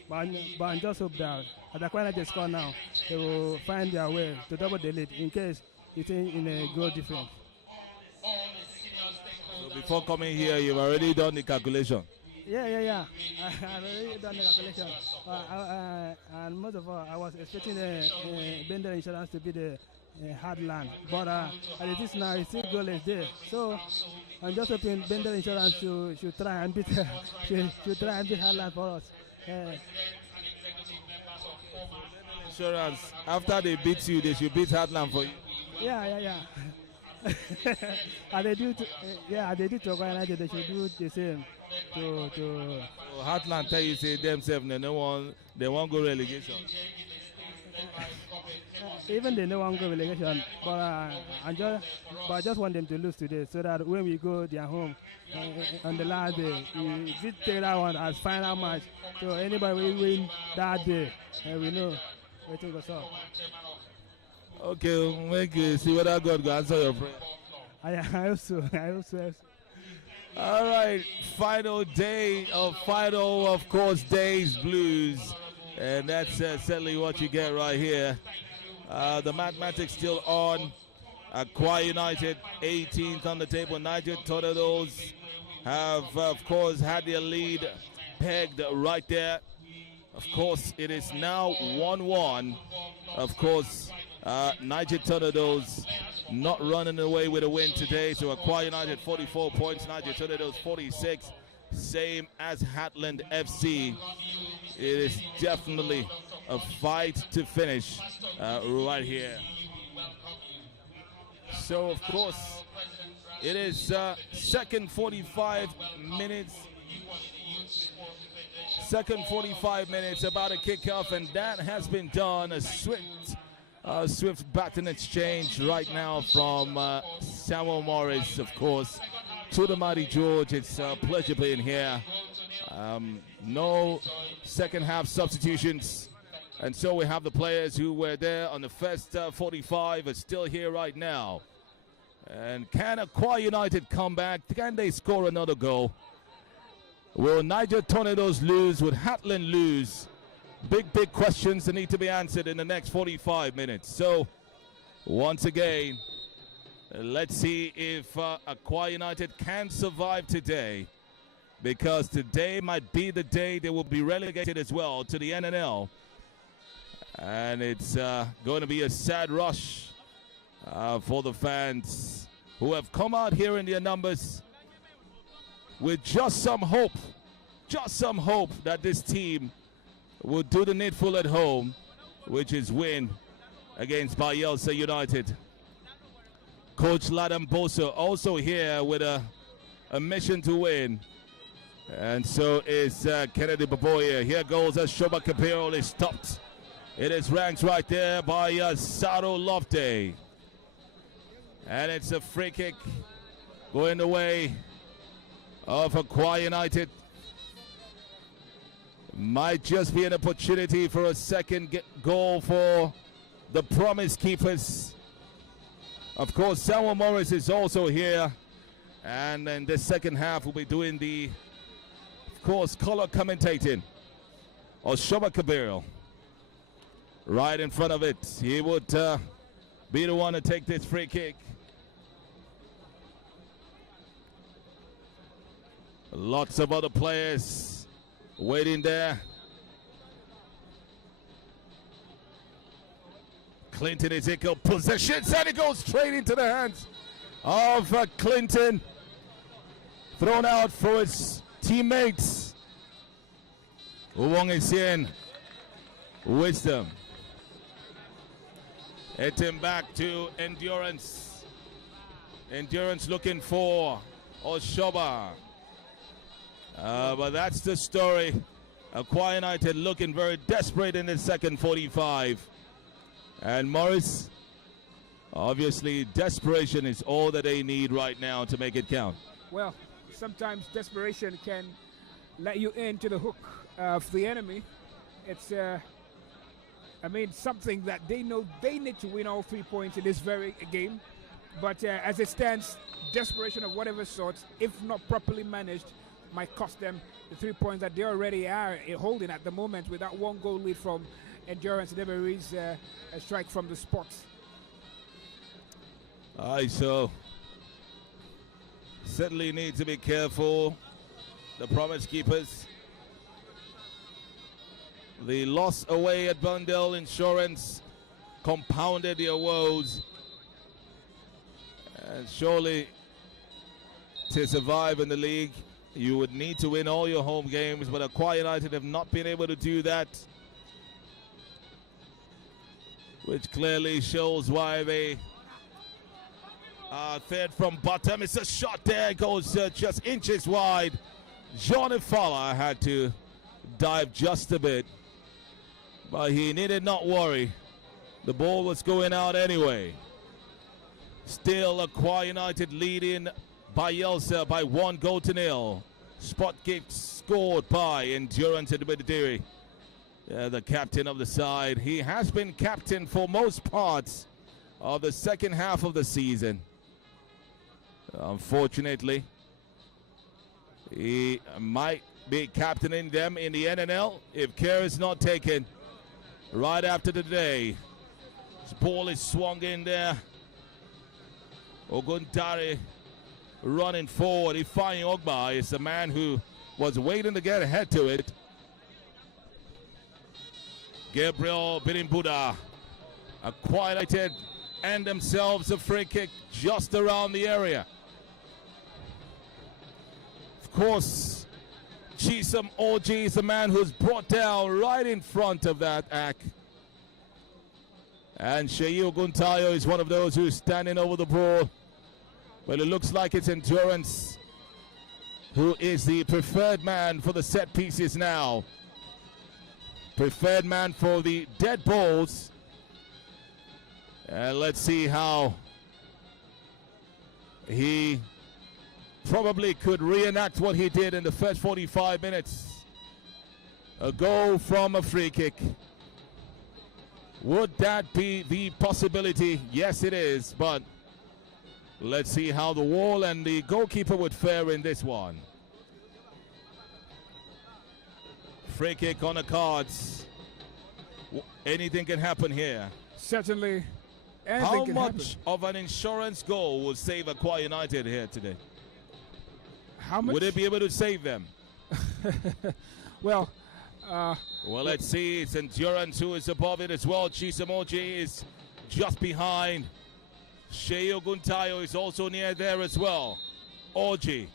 But I just hope that as AKWA United score now, they will find their way to double the lead in case it's in a goal difference. So before coming here, you've already done the calculation. Yeah. I've already done the calculation. And most of all, I was expecting Bender Insurance to be the hard land. But as it is now, it's still goalless there. So I'm just hoping Bender Insurance should try and beat hard land for us. Insurance, after they beat you, they should beat Heartland for you. Yeah. They do to AKWA United, they should do the same to Heartland tell you say themselves they won't go relegation. Even they don't want to go relegation, but I just want them to lose today so that when we go their home on the last day, we take that one as final match. So anybody will win that day, we know where to go. So. Okay, make you see whether God will answer your prayer. I hope so. All right, final day of course, Days Blues. And that's certainly what you get right here. The mathematics still on. AKWA United, 18th on the table. Niger Tornadoes have, of course, had their lead pegged right there. Of course, it is now 1-1. Of course, Niger Tornadoes not running away with a win today. So AKWA United 44 points, Niger Tornadoes 46. Same as Hatland FC. It is definitely a fight to finish right here. So, of course, it is second 45 minutes. Second 45 minutes, about a kickoff, and that has been done. A swift baton exchange right now from Samuel Morris, of course, to the Mighty George. It's a pleasure being here. No second half substitutions, and so we have the players who were there on the first 45 are still here right now. And can AKWA United come back? Can they score another goal? Will Niger Tornadoes lose? Would Hatland lose? Big questions that need to be answered in the next 45 minutes. So once again, let's see if AKWA United can survive today, because today might be the day they will be relegated as well to the NNL. And it's going to be a sad rush for the fans who have come out here in their numbers with just some hope that this team will do the needful at home, which is win against Bayelsa United. Coach Ladam Bosa also here with a mission to win. And so is Kennedy Baboya. Here goes Shoba Kapiro is stopped. It is ranked right there by Saro Lofte. And it's a free kick going the way of AKWA United. Might just be an opportunity for a second goal for the Promise Keepers. Of course, Samuel Morris is also here. And in the second half, we'll be doing the, of course, color commentating. Oshoba Kabir. Right in front of it. He would be the one to take this free kick. Lots of other players waiting there. Clinton Ezekiel possessions, and it goes straight into the hands of Clinton. Thrown out for his teammates. Uwong Isien. Wisdom. Hit him back to Endurance. Endurance looking for Oshoba. But that's the story. AKWA United looking very desperate in the second 45. And Morris, obviously desperation is all that they need right now to make it count. Well, sometimes desperation can let you into the hook of the enemy. It's, I mean, something that they know they need to win all 3 points in this very game. But as it stands, desperation of whatever sort, if not properly managed, might cost them the 3 points that they already are holding at the moment with that 1 goal lead from Endurance Deberi's a strike from the spot. Aye, so certainly need to be careful. The Promise Keepers. The loss away at Bundell Insurance compounded their woes. And surely to survive in the league, you would need to win all your home games, but AKWA United have not been able to do that, which clearly shows why they third from bottom. It's a shot there, goes just inches wide. Johnny Fowler had to dive just a bit, but he needed not worry. The ball was going out anyway. Still AKWA United leading BAYELSA by 1-0. Spot kick scored by Endurance Deberi. The captain of the side. He has been captain for most parts of the second half of the season. Unfortunately, he might be captaining them in the NNL if care is not taken right after the day. This ball is swung in there. Oguntari running forward. Ifeanyi Ogba is the man who was waiting to get ahead to it. Gabriel Birimbuda AKWA United and themselves a free kick just around the area. Of course, Chisom Oji is the man who's brought down right in front of that act. And Sheyi Oguntayo is one of those who's standing over the ball. Well, it looks like it's Endurance who is the preferred man for the set pieces now. Preferred man for the dead balls. And let's see how he probably could reenact what he did in the first 45 minutes. A goal from a free kick. Would that be the possibility? Yes, it is, but let's see how the wall and the goalkeeper would fare in this one. Free kick on the cards. Anything can happen here. Certainly. How much of an insurance goal will save AKWA United here today? How much? Would it be able to save them? Well, let's see. It's Endurance who is above it as well. Chisamoji is just behind. Sheyi Oguntayo is also near there as well. Oji,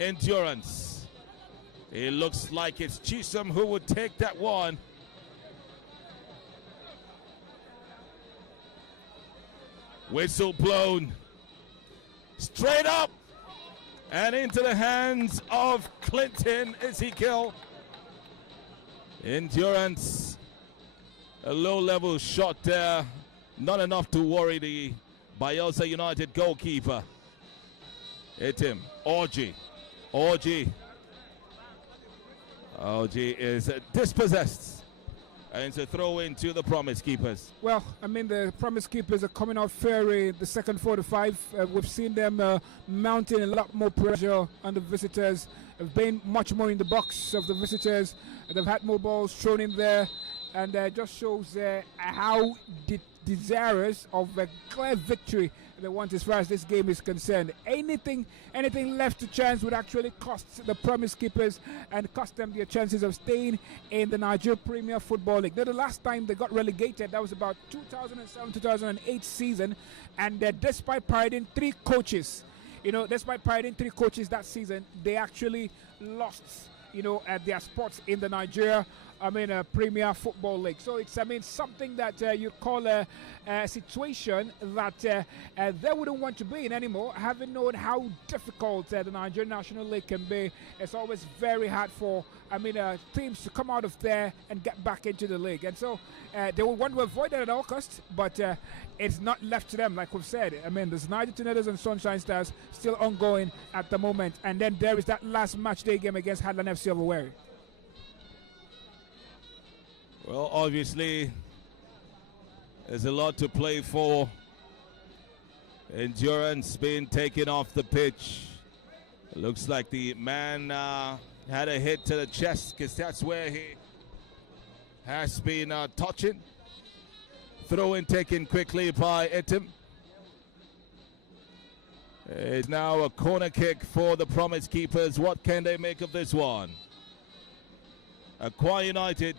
Endurance. It looks like it's Chisom who would take that one. Whistle blown. Straight up. And into the hands of Clinton Ezekiel. Endurance. A low-level shot there. Not enough to worry the BAYELSA United goalkeeper. Hit him. Oji. Oji is dispossessed. And it's a throw in to the Promise Keepers. Well, I mean, the Promise Keepers are coming out fair the second 45. We've seen them mounting a lot more pressure on the visitors. Have been much more in the box of the visitors. They've had more balls thrown in there. And just shows how desirous of a clear victory they want as far as this game is concerned. Anything left to chance would actually cost the Promise Keepers and cost them their chances of staying in the Nigerian Premier Football League. The last time they got relegated, that was about 2007-2008 season, and despite parading 3 coaches, that season, they actually lost, at their spots in the Nigeria Premier Football League. So it's, something that you call a situation that they wouldn't want to be in anymore, having known how difficult the Nigerian National League can be. It's always very hard for, teams to come out of there and get back into the league. And so they will want to avoid that at all costs, but it's not left to them, like we've said. There's Niger Tornadoes and Sunshine Stars still ongoing at the moment. And then there is that last match day game against Hadland FC of Owerri. Well, obviously, there's a lot to play for. Endurance being taken off the pitch. It looks like the man had a hit to the chest, because that's where he has been touching. Throw in taken quickly by Etim. It's now a corner kick for the Promise Keepers. What can they make of this one? AKWA United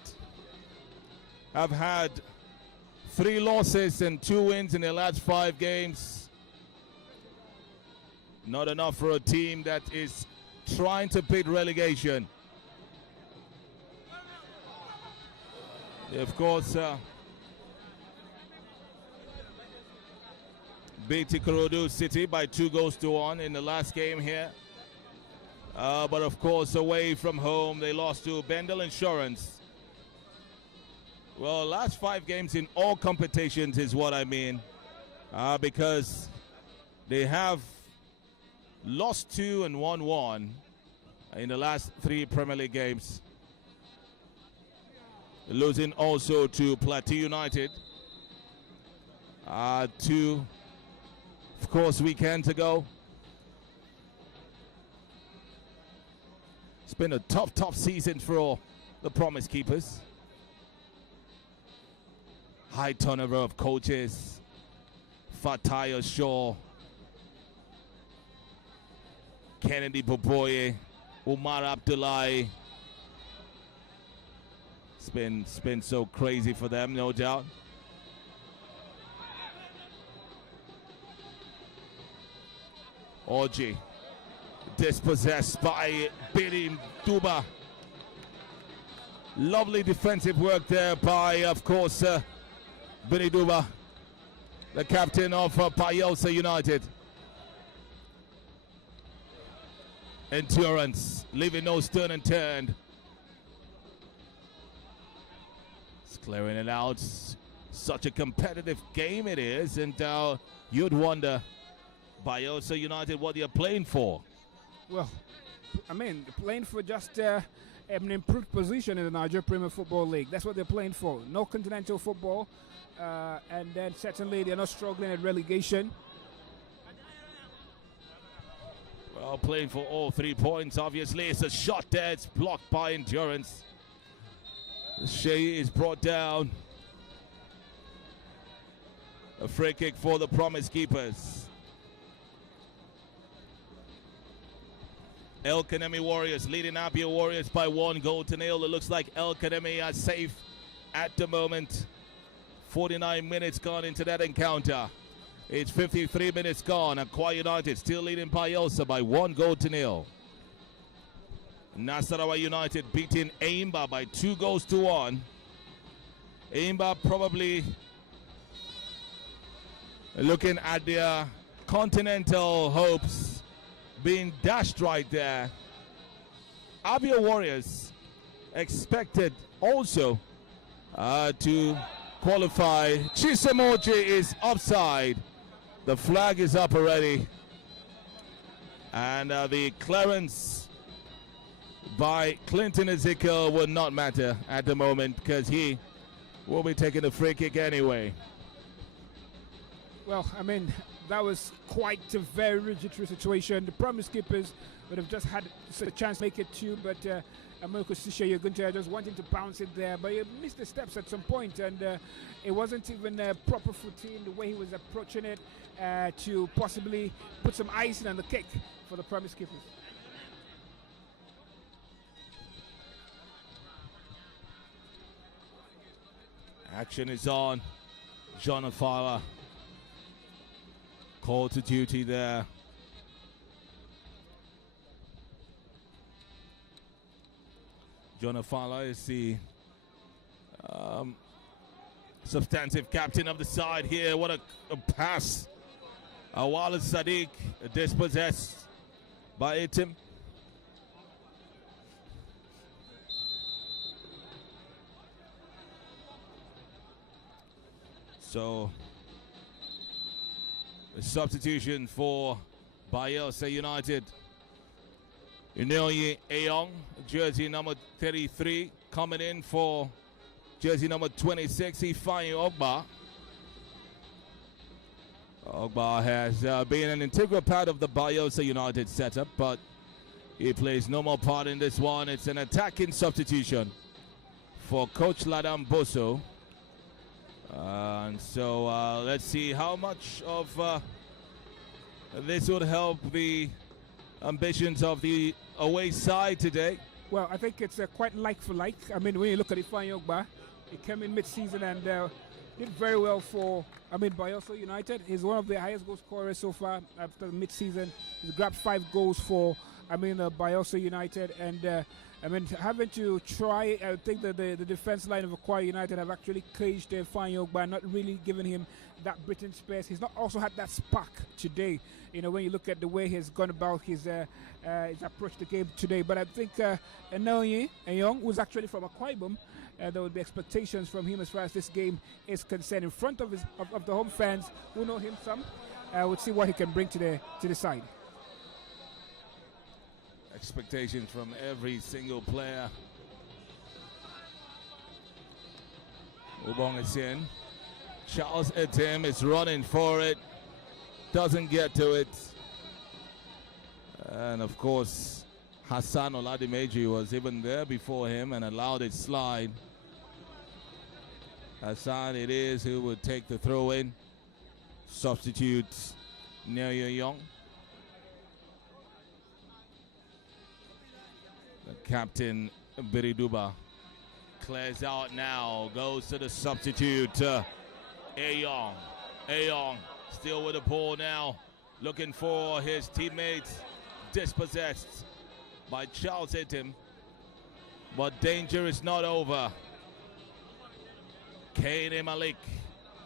have had 3 losses and 2 wins in their last 5 games. Not enough for a team that is trying to beat relegation. Of course, beat Ikorodu City by 2-1 in the last game here. But of course, away from home, they lost to Bendel Insurance. Well, last 5 games in all competitions is what I mean, because they have lost 2 and won 1 in the last 3 Premier League games. Losing also to Plateau United 2, of course, weekends ago. It's been a tough season for the Promise Keepers. High turnover of coaches. Fatayo Shaw, Kennedy Boboye, Umar Abdullahi. It's been so crazy for them, no doubt. Orji dispossessed by Bidim Duba. Lovely defensive work there by, of course, Bini Duba, the captain of BAYELSA United. Endurance, leaving no stone unturned. It's clearing it out. Such a competitive game it is, and you'd wonder, BAYELSA United, what you're playing for. Well, playing for just an improved position in the Nigerian Premier Football League. That's what they're playing for. No continental football, and then certainly they're not struggling at relegation. Well, playing for all 3 points, obviously. It's a shot there. It's blocked by Endurance. Shea is brought down. A free kick for the Promise Keepers. El Kanemi Warriors leading Abia Warriors by 1-0. It looks like El Kanemi are safe at the moment. 49 minutes gone into that encounter. It's 53 minutes gone. AKWA United still leading BAYELSA by 1-0. Nasarawa United beating Aimba by 2-1. Aimba probably looking at their continental hopes being dashed right there. Abia Warriors expected also to qualify. Chisamoji is offside. The flag is up already. And the clearance by Clinton Ezekiel will not matter at the moment, because he will be taking the free kick anyway. Well, that was quite a very jittery situation. The Promise Keepers would have just had a chance to make it 2, but Americo Sisha Yugunta just wanting to bounce it there, but he missed the steps at some point, and it wasn't even a proper footing the way he was approaching it to possibly put some icing on the cake for the Promise Keepers. Action is on. John Afala called to duty there. John Afala is the substantive captain of the side here. What a pass. Awal Sadiq dispossessed by Itim. So, a substitution for BAYELSA United. Unoye Ayong, jersey number 33, coming in for jersey number 26, Ifeanyi Ogba. Ogba has been an integral part of the BAYELSA United setup, but he plays no more part in this one. It's an attacking substitution for Coach Ladam Boso. And so let's see how much of this would help the ambitions of the away side today. Well, I think it's quite like for like. I mean, when you look at Ifeanyi Ogba, he came in mid-season and did very well for, BAYELSA United. He's one of the highest goal scorers so far after mid-season. He's grabbed 5 goals for, BAYELSA United. And, having to try, I think that the defense line of AKWA United have actually caged Ifeanyi Ogba, not really giving him that breathing space. He's not also had that spark today, when you look at the way he's gone about his approach to the game today. But I think Unoye Ayong, who's actually from Akwa Ibom, there will be expectations from him as far as this game is concerned. In front of the home fans who know him some, we'll see what he can bring to the side. Expectations from every single player. Ubong is in. Charles Etim is running for it. Doesn't get to it. And of course, Hassan Oladimeji was even there before him and allowed it slide. Hassan it is who would take the throw in. Substitutes Unoye Ayong. The captain Biriduba clears out now, goes to the substitute Ayong. Ayong still with the ball now, looking for his teammates, dispossessed by Charles Etim, but danger is not over. Kane Malik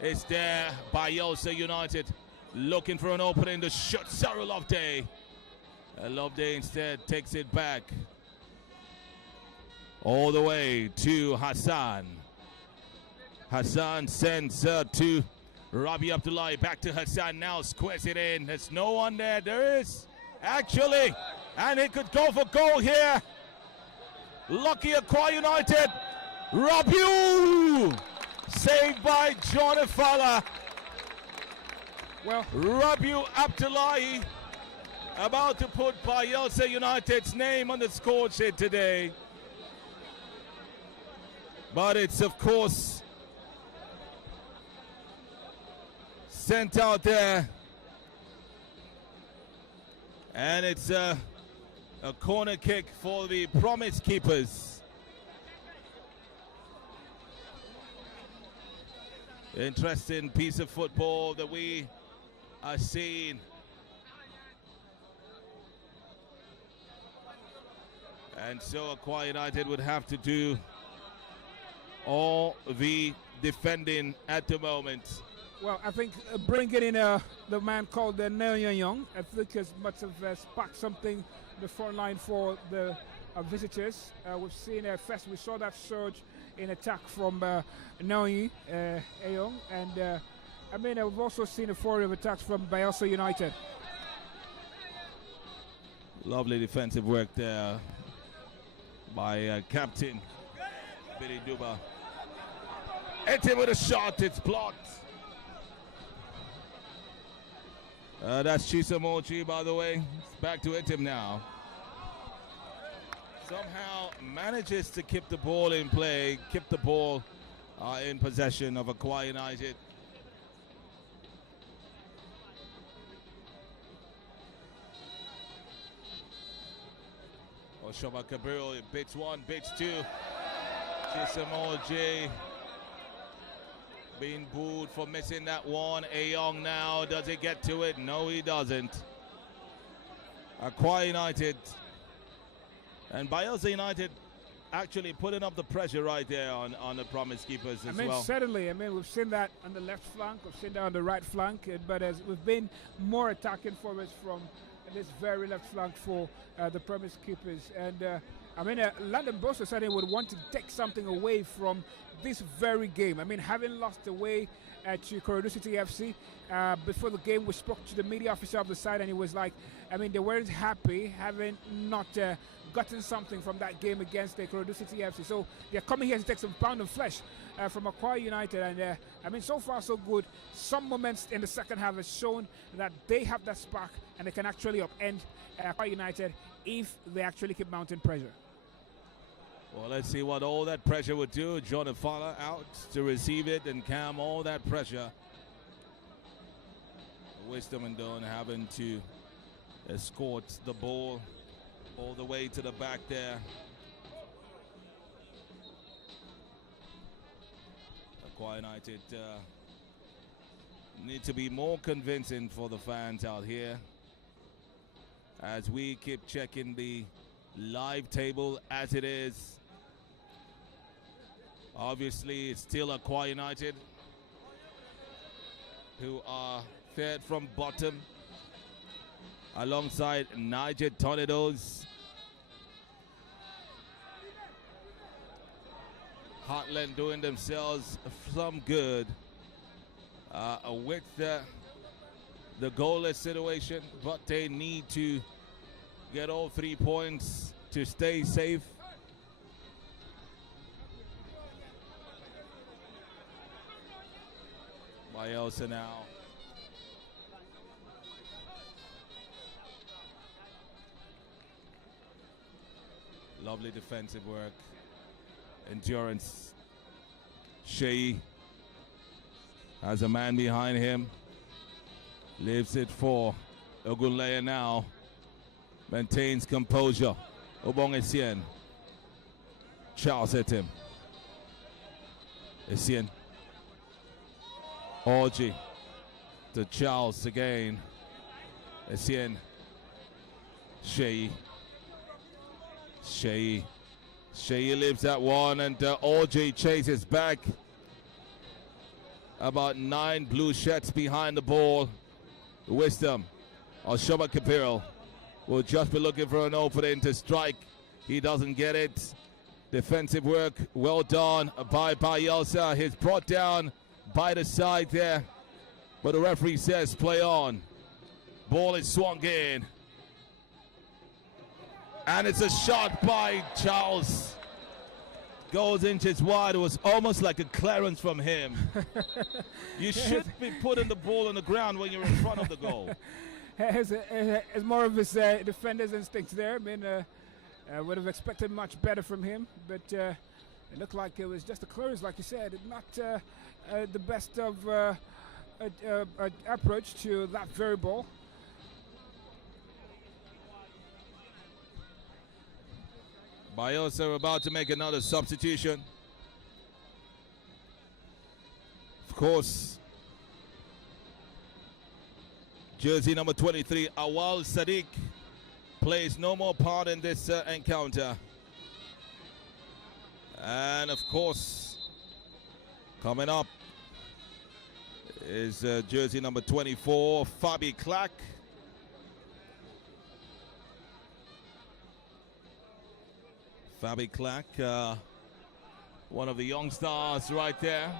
is there. BAYELSA United looking for an opening to shoot. Cyril Loveday. Loveday instead takes it back all the way to Hassan. Hassan sends to Rabi Abdullahi. Back to Hassan now. Squares it in. There's no one there. There is actually. And it could go for goal here. Lucky AKWA United. Rabiu! Saved by John Efala. Well, Rabiu Abdullahi about to put BAYELSA United's name on the score sheet today. But it's, of course, sent out there. And it's a corner kick for the Promise Keepers. Interesting piece of football that we are seeing. And so AKWA United would have to do all the defending at the moment. Well, I think bringing in the man called Unoye Ayong, I think has much of sparked something in the front line for the visitors. We've seen first we saw that surge in attack from Unoye Ayong, and we've also seen a flurry of attacks from BAYELSA United. Lovely defensive work there by captain Billy Duba. Etim with a shot, it's blocked. That's Chisamochi, by the way. It's back to Etim now. Somehow manages to keep the ball in play, keep the ball in possession of AKWA United. Oshoba Kabiru bits one, bits two. Chisamochi being booed for missing that one. Ayong now, does he get to it? No, he doesn't. AKWA United and BAYELSA United actually putting up the pressure right there on the promise keepers as well. Certainly. We've seen that on the left flank, we've seen that on the right flank, but as we've been more attacking forwards from this very left flank for the promise keepers. And London Boss Society would want to take something away from this very game. Having lost away to Ikorodu City FC before the game, we spoke to the media officer of the side, and he was like, they weren't happy having not gotten something from that game against the Ikorodu City FC. So they're coming here to take some pound of flesh from AKWA United, and so far so good. Some moments in the second half has shown that they have that spark and they can actually upend AKWA United if they actually keep mounting pressure. Well, let's see what all that pressure would do. John Afala out to receive it and calm all that pressure. Wisdom and Don having to escort the ball all the way to the back there. AKWA United need to be more convincing for the fans out here as we keep checking the live table as it is. Obviously, it's still AKWA United who are third from bottom alongside Niger Tornadoes. Heartland doing themselves some good with the goalless situation, but they need to get all 3 points to stay safe. BAYELSA now. Lovely defensive work. Endurance. Shea has a man behind him. Leaves it for Ogunleye now. Maintains composure. Obong Essien. Charles at him. Essien. Orji to Charles again. Essien. Shea. Shea leaves that one, and Orji chases back. About 9 blue shirts behind the ball. Wisdom. Oshoba Kapiro will just be looking for an opening to strike. He doesn't get it. Defensive work well done by BAYELSA. He's brought down by the side there, but the referee says play on. Ball is swung in, and it's a shot by Charles. Goes inches wide. It was almost like a clearance from him. You should be putting the ball on the ground when you're in front of the goal. It's more of his defender's instincts there. Would have expected much better from him, but it looked like it was just a clearance, like you said. Not the best of approach to that very ball. BAYELSA are about to make another substitution. Of course, jersey number 23, Awal Sadiq, plays no more part in this encounter. And of course, coming up is jersey number 24, Fabi Clark. Fabi Clark, one of the young stars right there,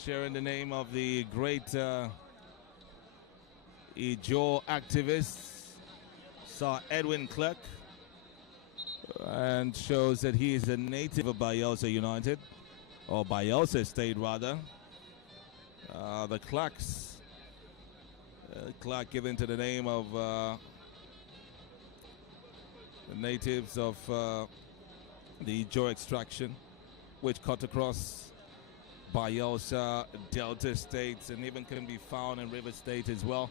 sharing the name of the great Ijaw activist, Sir Edwin Clark, and shows that he is a native of BAYELSA United, or BAYELSA State rather. The Clarks, Clark given to the name of the natives of the Ijaw extraction, which cut across BAYELSA, Delta states, and even can be found in River State as well.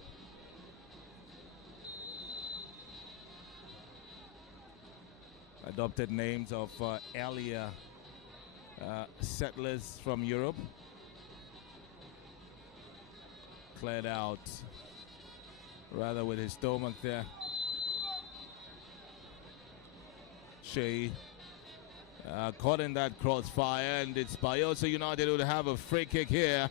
Adopted names of earlier settlers from Europe. Cleared out rather with his stomach there. Shea caught in that crossfire, and it's BAYELSA United who have a free kick here.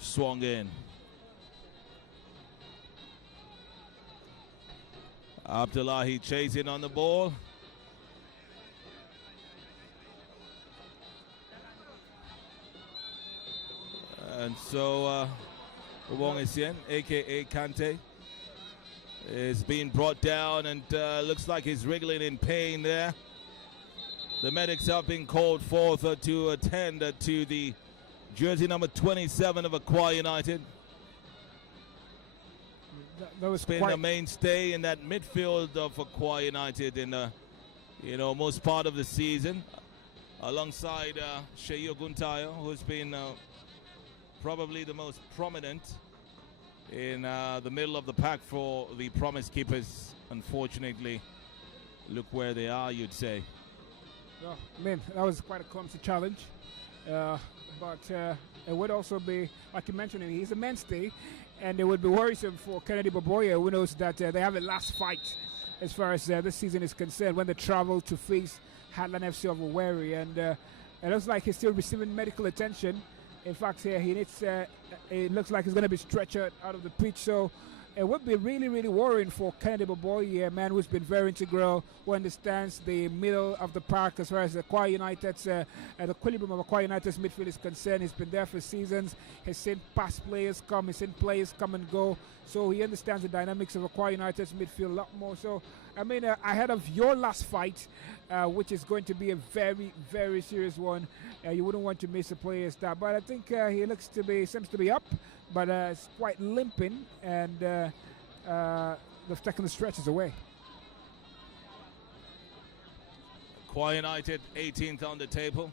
Swung in. Abdullahi chasing on the ball. And so Wong Essien, aka Kante, is being brought down, and looks like he's wriggling in pain there. The medics have been called forth to attend to the jersey number 27 of AKWA United. That was been the mainstay in that midfield of AKWA United in the most part of the season, alongside Sheyi Oguntayo, who's been probably the most prominent in the middle of the pack for the Promise Keepers. Unfortunately, look where they are, you'd say. Well, I mean, that was quite a clumsy challenge. But it would also be, like you mentioned, he's a mainstay, and it would be worrisome for Kennedy Boboye, who knows that they have a last fight as far as this season is concerned when they travel to face Hadland FC of Owerri, and it looks like he's still receiving medical attention. In fact, he needs. It looks like he's going to be stretchered out of the pitch, so it would be really, really worrying for Kennedy Boboye, a man who's been very integral, who understands the middle of the park as far as AKWA United's, the equilibrium of AKWA United's midfield is concerned. He's been there for seasons. He's seen past players come. He's seen players come and go. So he understands the dynamics of AKWA United's midfield a lot more. So, I mean, ahead of your last fight, which is going to be a very, very serious one, you wouldn't want to miss a player start. But I think he seems to be up, but it's quite limping, and they've taken the stretches away. AKWA United 18th on the table,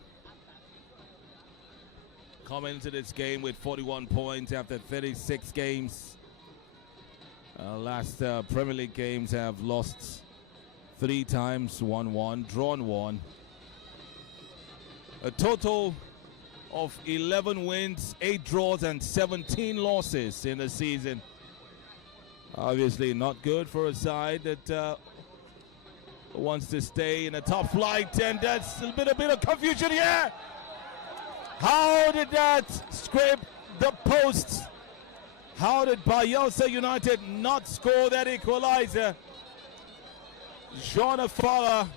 coming into this game with 41 points after 36 games. Last Premier League games have lost 3 times, won 1, drawn 1. A total of 11 wins, 8 draws, and 17 losses in the season. Obviously not good for a side that wants to stay in the top flight, and that's a bit of confusion here. How did that scrape the posts? How did BAYELSA United not score that equalizer? Jean Afara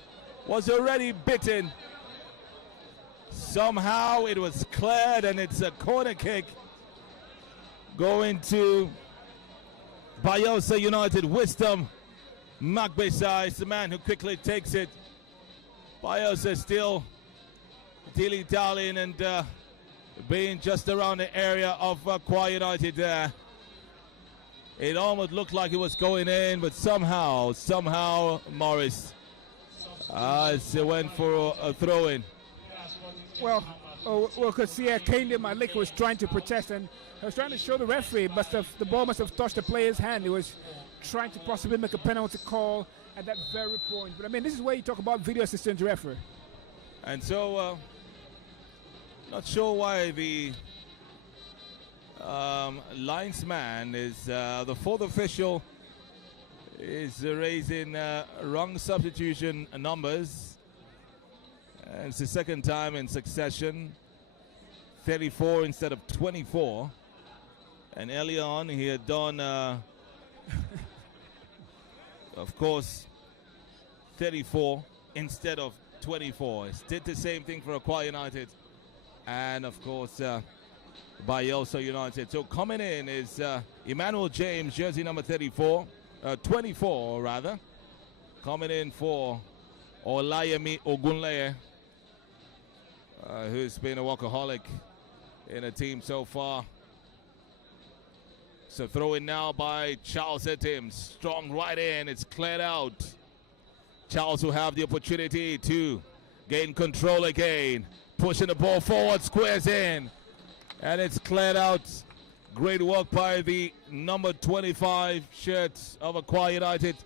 was already bitten. Somehow it was cleared, and it's a corner kick going to BAYELSA United. Wisdom Magbesa is the man who quickly takes it. BAYELSA still dilly-dallying and being just around the area of AKWA United there. It almost looked like it was going in, but somehow Morris went for a throw-in. Well, because Kende Malik was trying to protest, and he was trying to show the referee, but the ball must have touched the player's hand. He was trying to possibly make a penalty call at that very point. But I mean, this is where you talk about video assistant referee. And so, not sure why the linesman is the 4th official is raising wrong substitution numbers. And it's the 2nd time in succession, 34 instead of 24. And earlier on he had done of course 34 instead of 24. He did the same thing for AKWA United and of course BAYELSA United. So coming in is Emmanuel James, jersey number 24 rather, coming in for Olayemi Ogunleye, who's been a workaholic in the team so far. So throw in now by Charles Etims, strong right in, it's cleared out. Charles will have the opportunity to gain control again, pushing the ball forward, squares in, and it's cleared out. Great work by the number 25 shirt of AKWA United,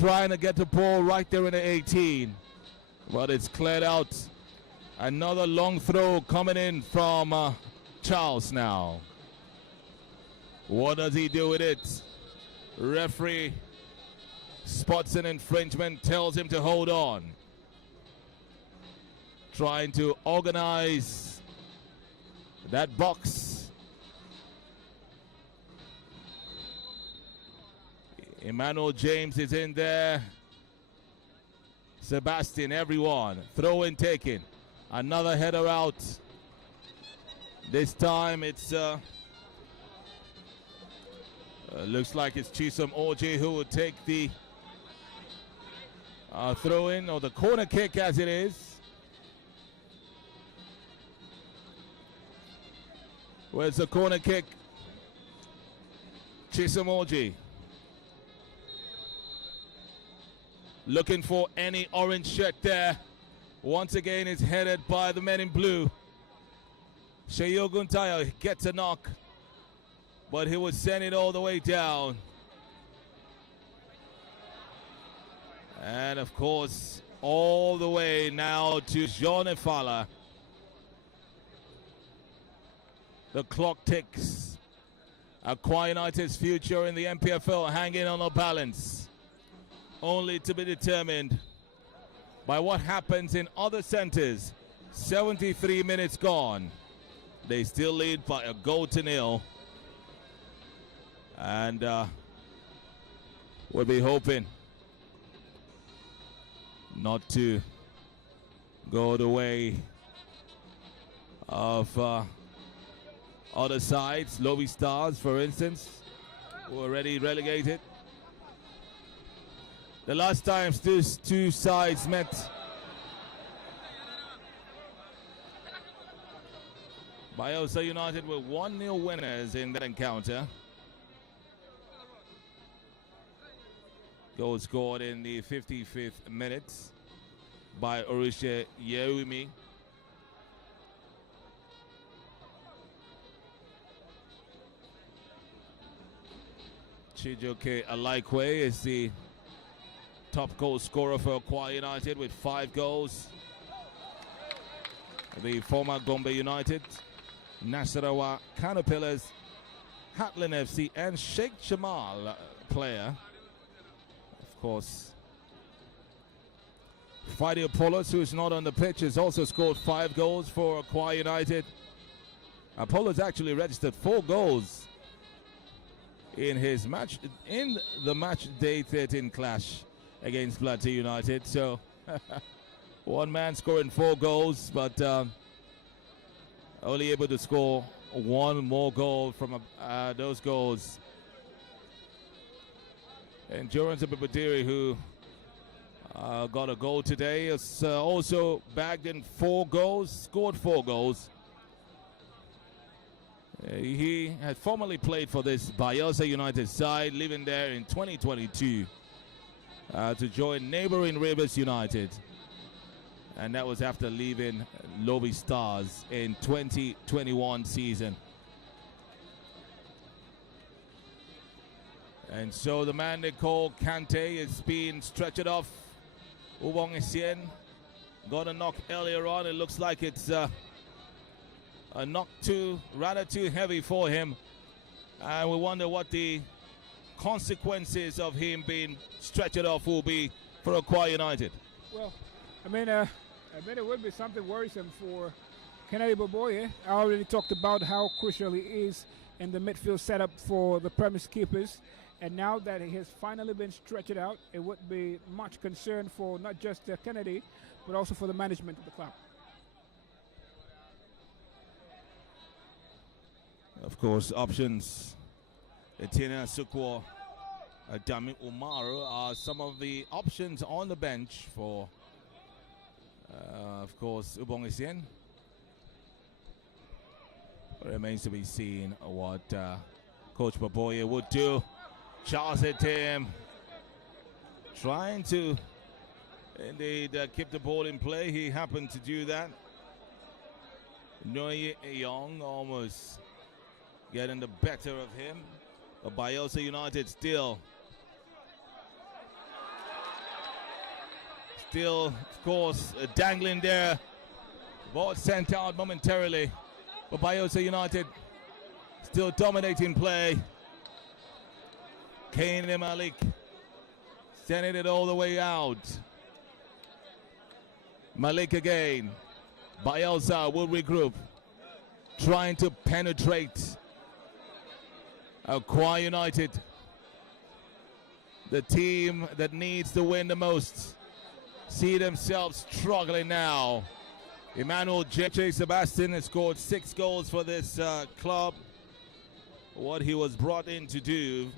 trying to get the ball right there in the 18, but it's cleared out. Another long throw coming in from Charles now. What does he do with it? Referee spots an infringement, tells him to hold on. Trying to organize that box. Emmanuel James is in there. Sebastian, everyone. Throw in taken. Another header out. This time it's looks like it's Chisom Orji who will take the throw in, or the corner kick as it is. Where's the corner kick? Chisom Orji. Looking for any orange shirt there. Once again, it's headed by the men in blue. Sheyo Guntayo gets a knock, but he would send it all the way down. And of course, all the way now to Jean Efala. The clock ticks. AKWA United's future in the NPFL hanging on a balance, only to be determined by what happens in other centers. 73 minutes gone. They still lead by a goal to nil. And we'll be hoping not to go the way of other sides. Lobby Stars, for instance, who are already relegated. The last time these two sides met, BAYELSA United were 1-0 winners in that encounter. Goal scored in the 55th minute by Orishe Yeumi. Chijoke Alaikwe is the top goal scorer for AKWA United with 5 goals. The former Gombe United, Nasarawa Caterpillars, Hatland FC, and Sheikh Jamal player. Of course, Friday Apollos, who is not on the pitch, has also scored 5 goals for AKWA United. Apollos actually registered 4 goals in his match, in the match day 13 clash against Plateau United. So one man scoring 4 goals, but only able to score 1 more goal from those goals. Endurance of Bibadiri, who got a goal today, is also bagged in 4 goals, scored 4 goals. He had formerly played for this BAYELSA United side, living there in 2022 to join neighboring Rivers United. And that was after leaving Lobby Stars in 2021 season. And so the man they call Kante is being stretched off. Ubong Essien got a knock earlier on. It looks like it's a knock rather too heavy for him. And we wonder what the consequences of him being stretched off will be for AKWA United. Well, I mean it would be something worrisome for Kennedy Boboye. I already talked about how crucial he is in the midfield setup for the premise keepers. And now that he has finally been stretched out, it would be much concern for not just Kennedy, but also for the management of the club. Of course, options. Etienne Sukwo, Dami Umaru are some of the options on the bench for, of course, Ubong Essien. Remains to be seen what Coach Boboye would do. Charles Etem trying to indeed keep the ball in play. He happened to do that. Noye Young almost getting the better of him. But BAYELSA United still, of course, dangling there. Ball sent out momentarily. But BAYELSA United still dominating play. Kane Malik sending it all the way out. Malik again. BAYELSA will regroup, trying to penetrate AKWA United, the team that needs to win the most. See themselves struggling now. Emmanuel J. Sebastian has scored 6 goals for this club. What he was brought in to do.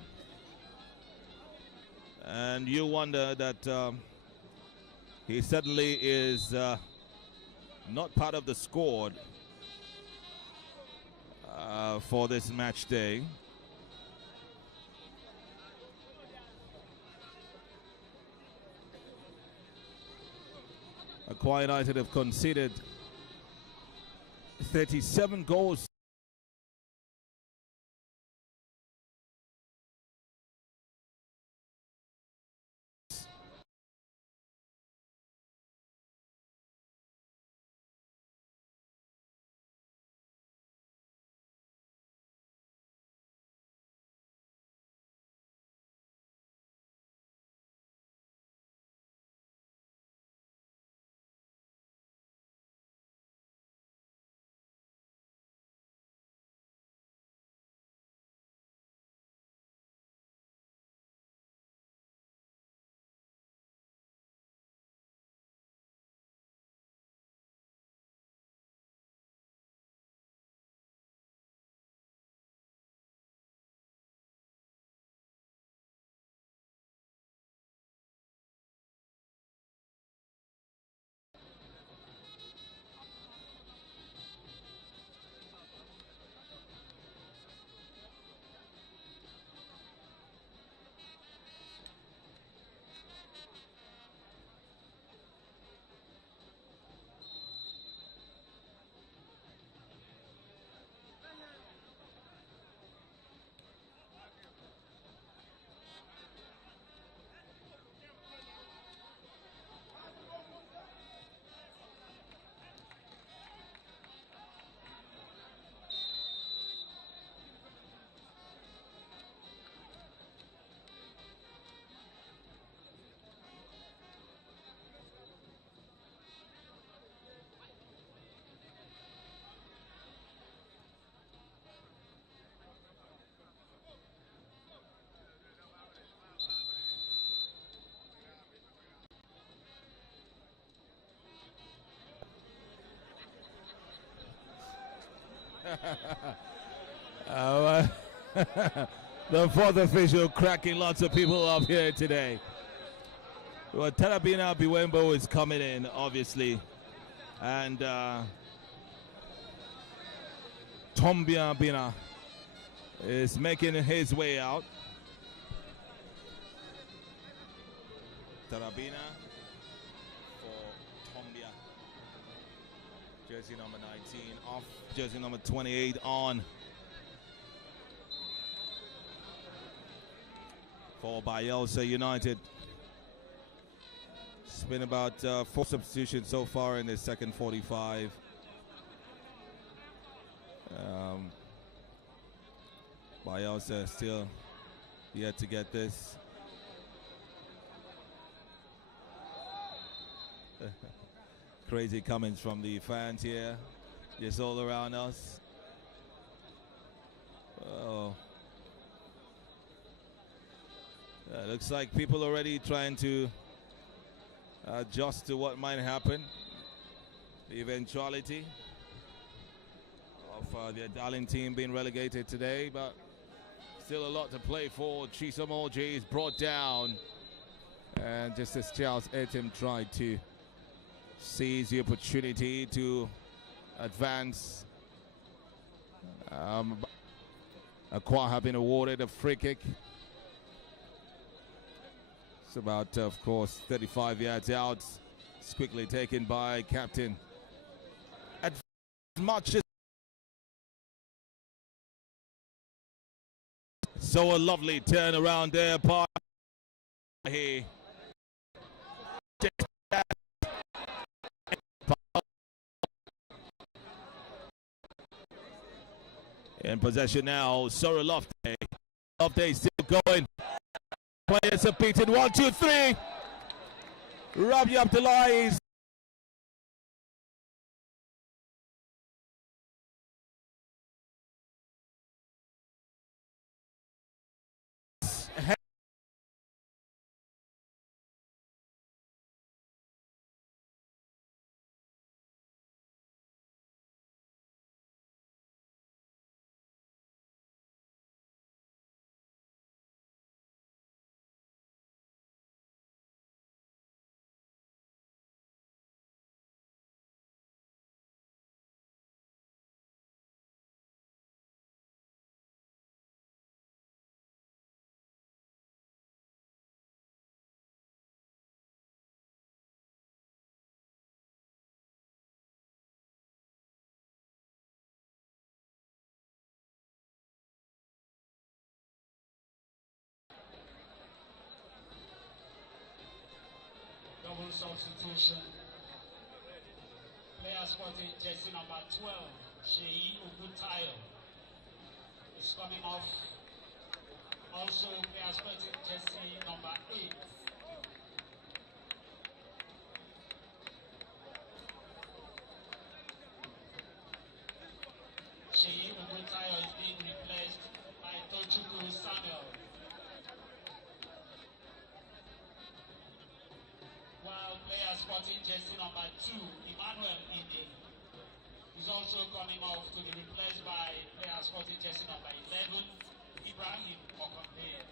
And you wonder that he suddenly is not part of the squad for this match day. AKWA United have conceded 37 goals. The fourth official cracking lots of people up here today. Well, Tarabina Biwembo is coming in, obviously. And Tombia Bina is making his way out. Tarabina for Tombia. Jersey number 19 off, jersey number 28 on. For BAYELSA United. It's been about 4 substitutions so far in the second 45. BAYELSA still yet to get this. Crazy comments from the fans here, just all around us. Oh. Looks like people already trying to adjust to what might happen. The eventuality of their darling team being relegated today, but still a lot to play for. Chisomoji is brought down, and just as Charles Etim tried to seize the opportunity to advance, AKWA have been awarded a free kick. It's about, of course, 35 yards out. It's quickly taken by captain. As much as so a lovely turn around there by here. In possession now, Sora Lofte. Lofte still going. Players are beaten. 1, 2, 3. Rabi Abdullah is double substitution. Player spotted jersey number 12, Sheyi Ogutayo, is coming off. Also, player spotted jersey number 8. Sheyi Ogutayo is being replaced by Tochukwu Samuel. While player spotting jersey number 2, Emmanuel Indi, is also coming off to be replaced by player spotting jersey number 11, Ibrahim Okonde.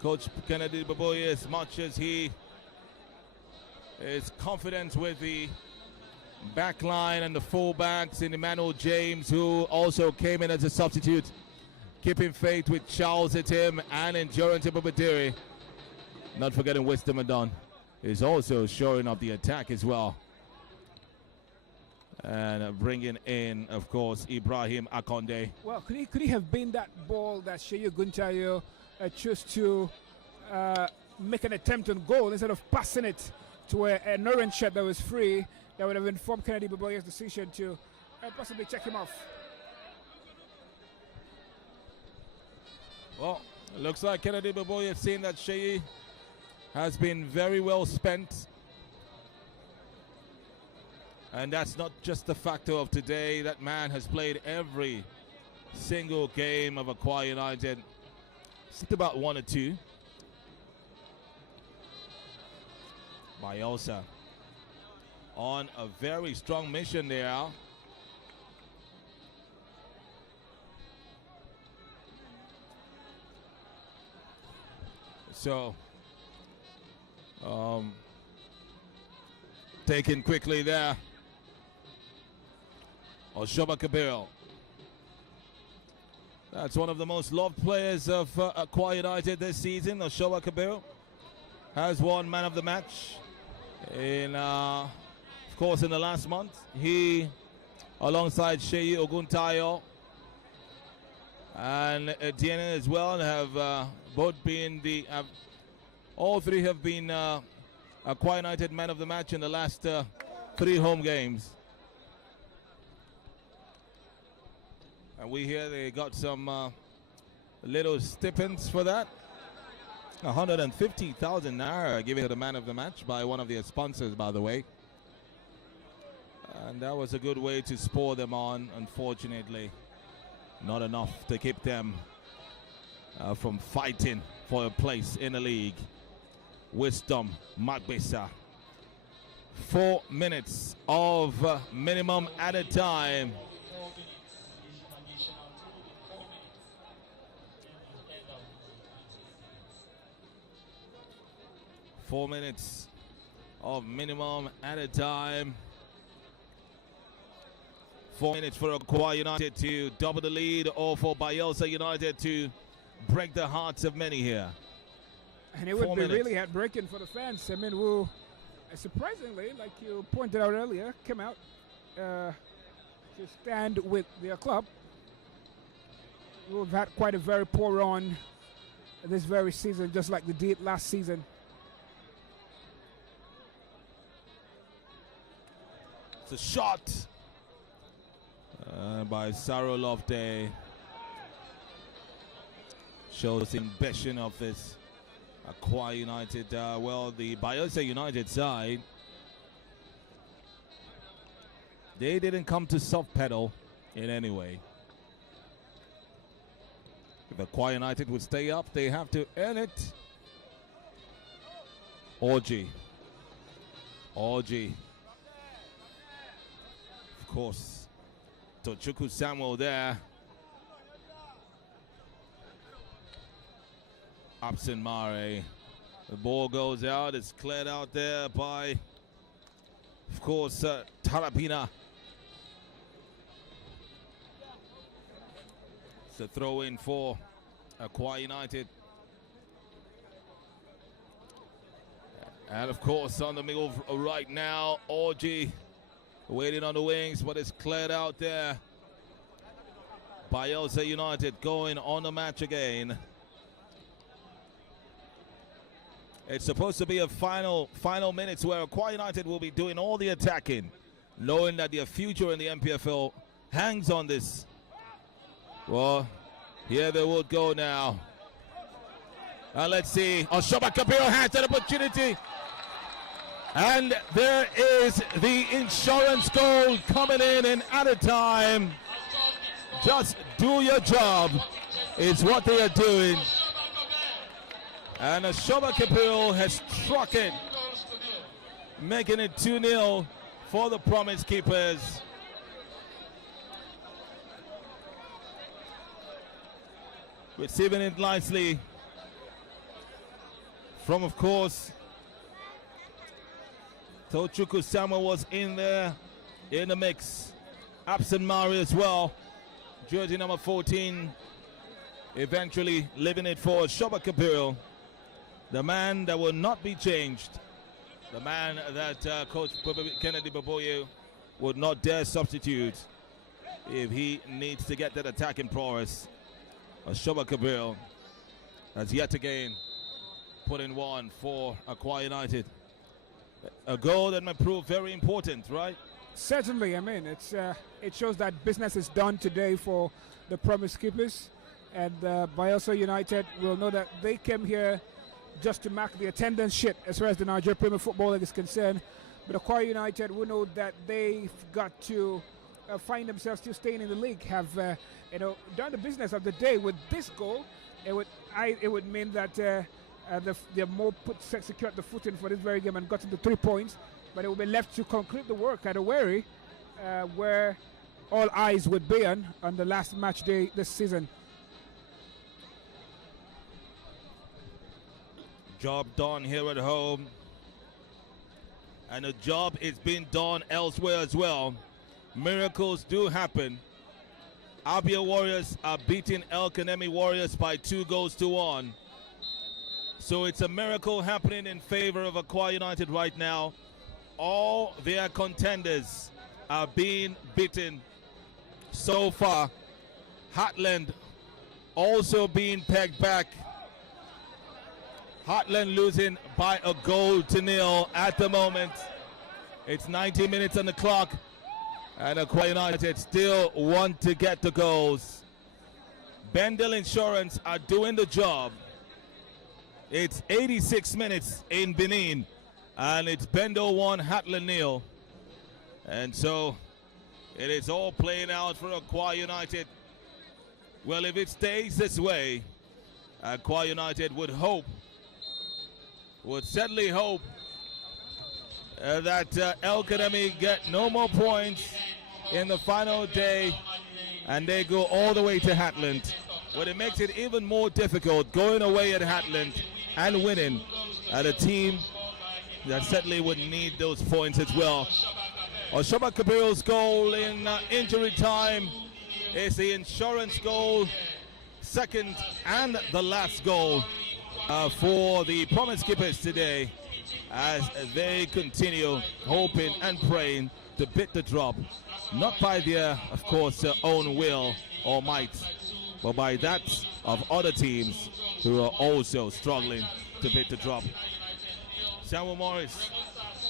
Coach Kennedy Baboye, as much as he is confident with the back line and the fullbacks in Emmanuel James, who also came in as a substitute, keeping faith with Charles Etim and Endurance Ibabadiri. Not forgetting Wisdom Adon is also showing up the attack as well. And bringing in, of course, Ibrahim Akonde. Well, could he have been that ball that Sheyi Ogutayo chose to make an attempt on goal instead of passing it to an orange shirt that was free? That would have informed Kennedy Baboye's decision to possibly check him off. Well, it looks like Kennedy Baboye has seen that Sheyi has been very well spent. And that's not just the factor of today. That man has played every single game of AKWA United. Just about 1 or 2. BAYELSA on a very strong mission there. So, taken quickly there. Oshoba Kabir. That's one of the most loved players of AKWA United this season. Oshoba Kabir has won man of the match. Of course, in the last month, he, alongside Sheyi Ogutayo and Etienne as well, have both been all three have been AKWA United man of the match in the last 3 home games. And we hear they got some little stipends for that. 150,000 naira given to the man of the match by one of their sponsors, by the way. And that was a good way to spur them on. Unfortunately, not enough to keep them from fighting for a place in the league. Wisdom Magbesa. 4 minutes of minimum at a time. 4 minutes of minimum at a time. 4 minutes for AKWA United to double the lead, or for BAYELSA United to break the hearts of many here. And it would be really heartbreaking for the fans. I mean, who surprisingly, like you pointed out earlier, came out to stand with their club. We've had quite a very poor run this very season, just like they did last season. It's a shot by Saro Loveday. Shows the ambition of this AKWA United. Well, the BAYELSA United side, they didn't come to soft pedal in any way. If AKWA United would stay up, they have to earn it. Orji. Of course, Tochukwu Samuel there. Absent Mare. The ball goes out. It's cleared out there by, of course, Tarapina. It's a throw in for AKWA United. And of course, on the middle right now, Orji waiting on the wings, but it's cleared out there. BAYELSA United going on the match again. It's supposed to be a final minutes where AKWA United will be doing all the attacking, knowing that their future in the NPFL hangs on this. Well, here they will go now. And let's see. Oshoba Kabir has an opportunity. And there is the insurance goal coming in at a time. Just do your job is what they are doing. And Oshoba Kabir has struck it, making it 2-0 for the Promise Keepers. Receiving it nicely from, of course, Tochukwu Samuel was in there in the mix. Absent Mari as well. Jersey number 14 eventually leaving it for Oshoba Kabir, the man that will not be changed. The man that Coach Kennedy Baboye would not dare substitute if he needs to get that attacking prowess. Oshoba Kabir has yet again put in one for AKWA United. A goal that may prove very important, right? Certainly. I mean, it shows that business is done today for the Promise Keepers, and BAYELSA United will know that they came here just to mark the attendance sheet as far as the Nigerian Premier Football League is concerned. But AKWA United will know that they've got to find themselves still staying in the league. Have done the business of the day with this goal. It would mean that they're more secured the footing for this very game and gotten the 3 points. But it will be left to conclude the work at Owerri, where all eyes would be on the last match day this season. Job done here at home, and the job is being done elsewhere as well. Miracles do happen. Abia Warriors are beating El Kanemi Warriors by 2-1. So it's a miracle happening in favor of AKWA United right now. All their contenders are being beaten so far. Heartland also being pegged back. Heartland losing by 1-0 at the moment. It's 90 minutes on the clock, and AKWA United still want to get the goals. Bendel Insurance are doing the job. It's 86 minutes in Benin, and it's Bendel 1, Heartland 0. And so it is all playing out for AKWA United. Well, if it stays this way, AKWA United would certainly hope that El Kanemi get no more points in the final day, and they go all the way to Heartland. But it makes it even more difficult going away at Heartland and winning at a team that certainly would need those points as well. Oshoba Kabir's goal in injury time is the insurance goal, second and the last goal for the Promise Keepers today, as they continue hoping and praying to beat the drop, not by their, of course, own will or might, but by that of other teams who are also struggling to beat the drop. Samuel Morris,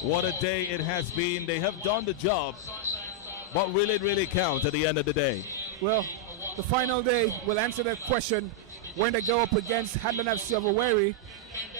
what a day it has been. They have done the job, but will it really count at the end of the day? Well, the final day will answer that question when they go up against Hadland FC of Owerri,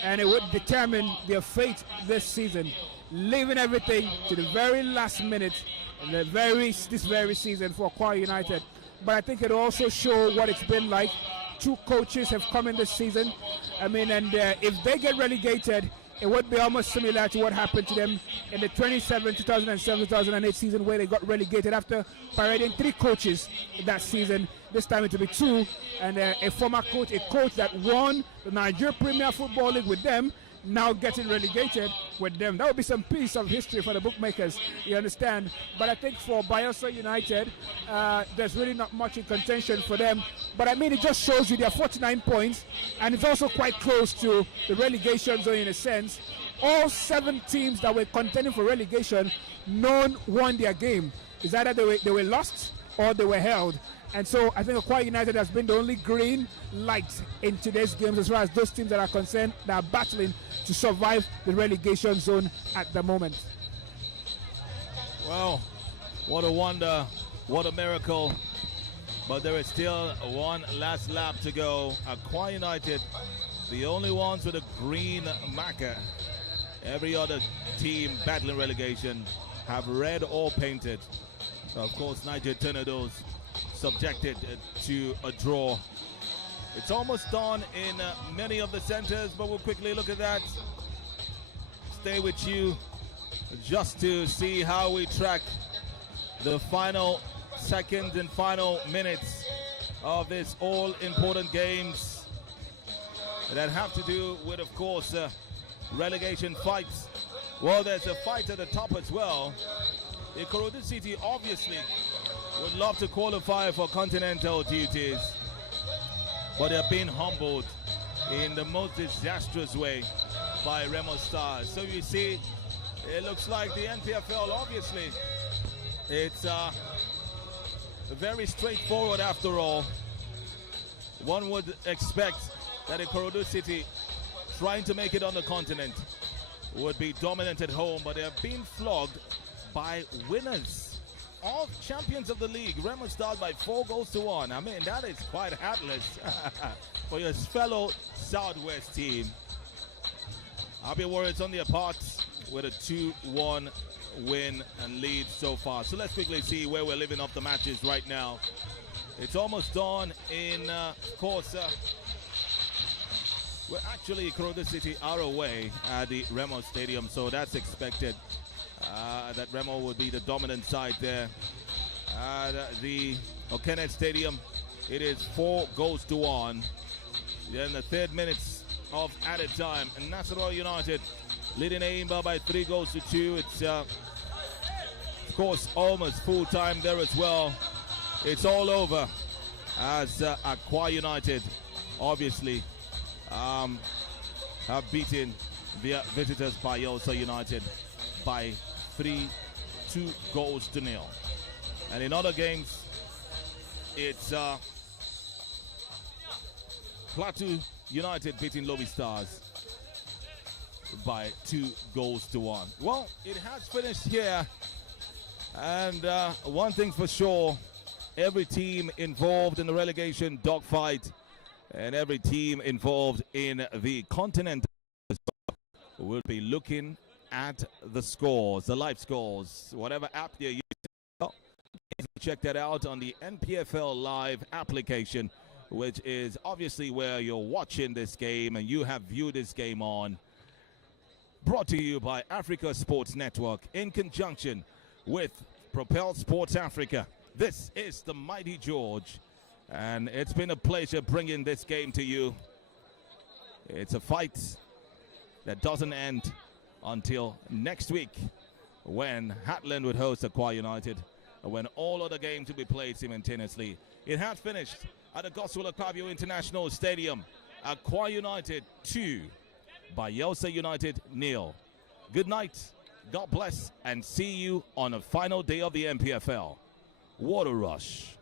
and it would determine their fate this season, leaving everything to the very last minute in this very season for AKWA United. But I think it also show what it's been like. 2 coaches have come in this season. I mean, and if they get relegated, it would be almost similar to what happened to them in the 2007-2008 season, where they got relegated after parading 3 coaches that season. This time it will be 2, and a former coach, a coach that won the Nigerian Premier Football League with them, now getting relegated with them. That would be some piece of history for the bookmakers, you understand. But I think for BAYELSA United, there's really not much in contention for them. But I mean, it just shows you they're 49 points, and it's also quite close to the relegation zone in a sense. All 7 teams that were contending for relegation, none won their game. It's either they were lost or they were held. And so I think AKWA United has been the only green light in today's games as far as those teams that are concerned, that are battling to survive the relegation zone at the moment. Well, what a wonder, what a miracle. But there is still one last lap to go. AKWA United, the only ones with a green marker. Every other team battling relegation have red or painted. So of course, Niger Tornadoes subjected to a draw. It's almost done in many of the centers, but we'll quickly look at that. Stay with you just to see how we track the final seconds and final minutes of this all-important games that have to do with, of course, relegation fights. Well, there's a fight at the top as well. Ikorodu City obviously would love to qualify for continental duties, but they're being humbled in the most disastrous way by Remo Stars. So you see, it looks like the NPFL, obviously, it's very straightforward after all. One would expect that Ikorodu City, trying to make it on the continent, would be dominant at home, but they have been flogged by winners, all champions of the league. Remo Stars by 4-1. I mean, that is quite heartless for your fellow Southwest team. Abbey Warriors on their part with a 2-1 win and lead so far. So let's quickly see where we're living off the matches right now. It's almost done in, of course, we're actually, Ikorodu City are away at the Remo Stadium, so that's expected. That Remo would be the dominant side there. The Okene Stadium, it is 4-1. Then the 3rd minutes of added time, and Nasarawa United leading Aimba by 3-2. It's of course almost full time there as well. It's all over as AKWA United obviously have beaten their visitors BAYELSA United by 3-2. And in other games, it's Plateau United beating Lobby Stars by 2-1. Well, it has finished here, and one thing for sure, every team involved in the relegation dogfight and every team involved in the continent will be looking at the scores, the live scores, whatever app you're using. Check that out on the NPFL Live application, which is obviously where you're watching this game and you have viewed this game on. Brought to you by Africa Sports Network in conjunction with Propel Sports Africa. This is the Mighty George, and it's been a pleasure bringing this game to you. It's a fight that doesn't end until next week, when Hadland would host AKWA United, and when all other games will be played simultaneously. It had finished at the Gospel Akpabio International Stadium. AKWA United 2, BAYELSA United 0. Good night, God bless, and see you on the final day of the NPFL. What a rush.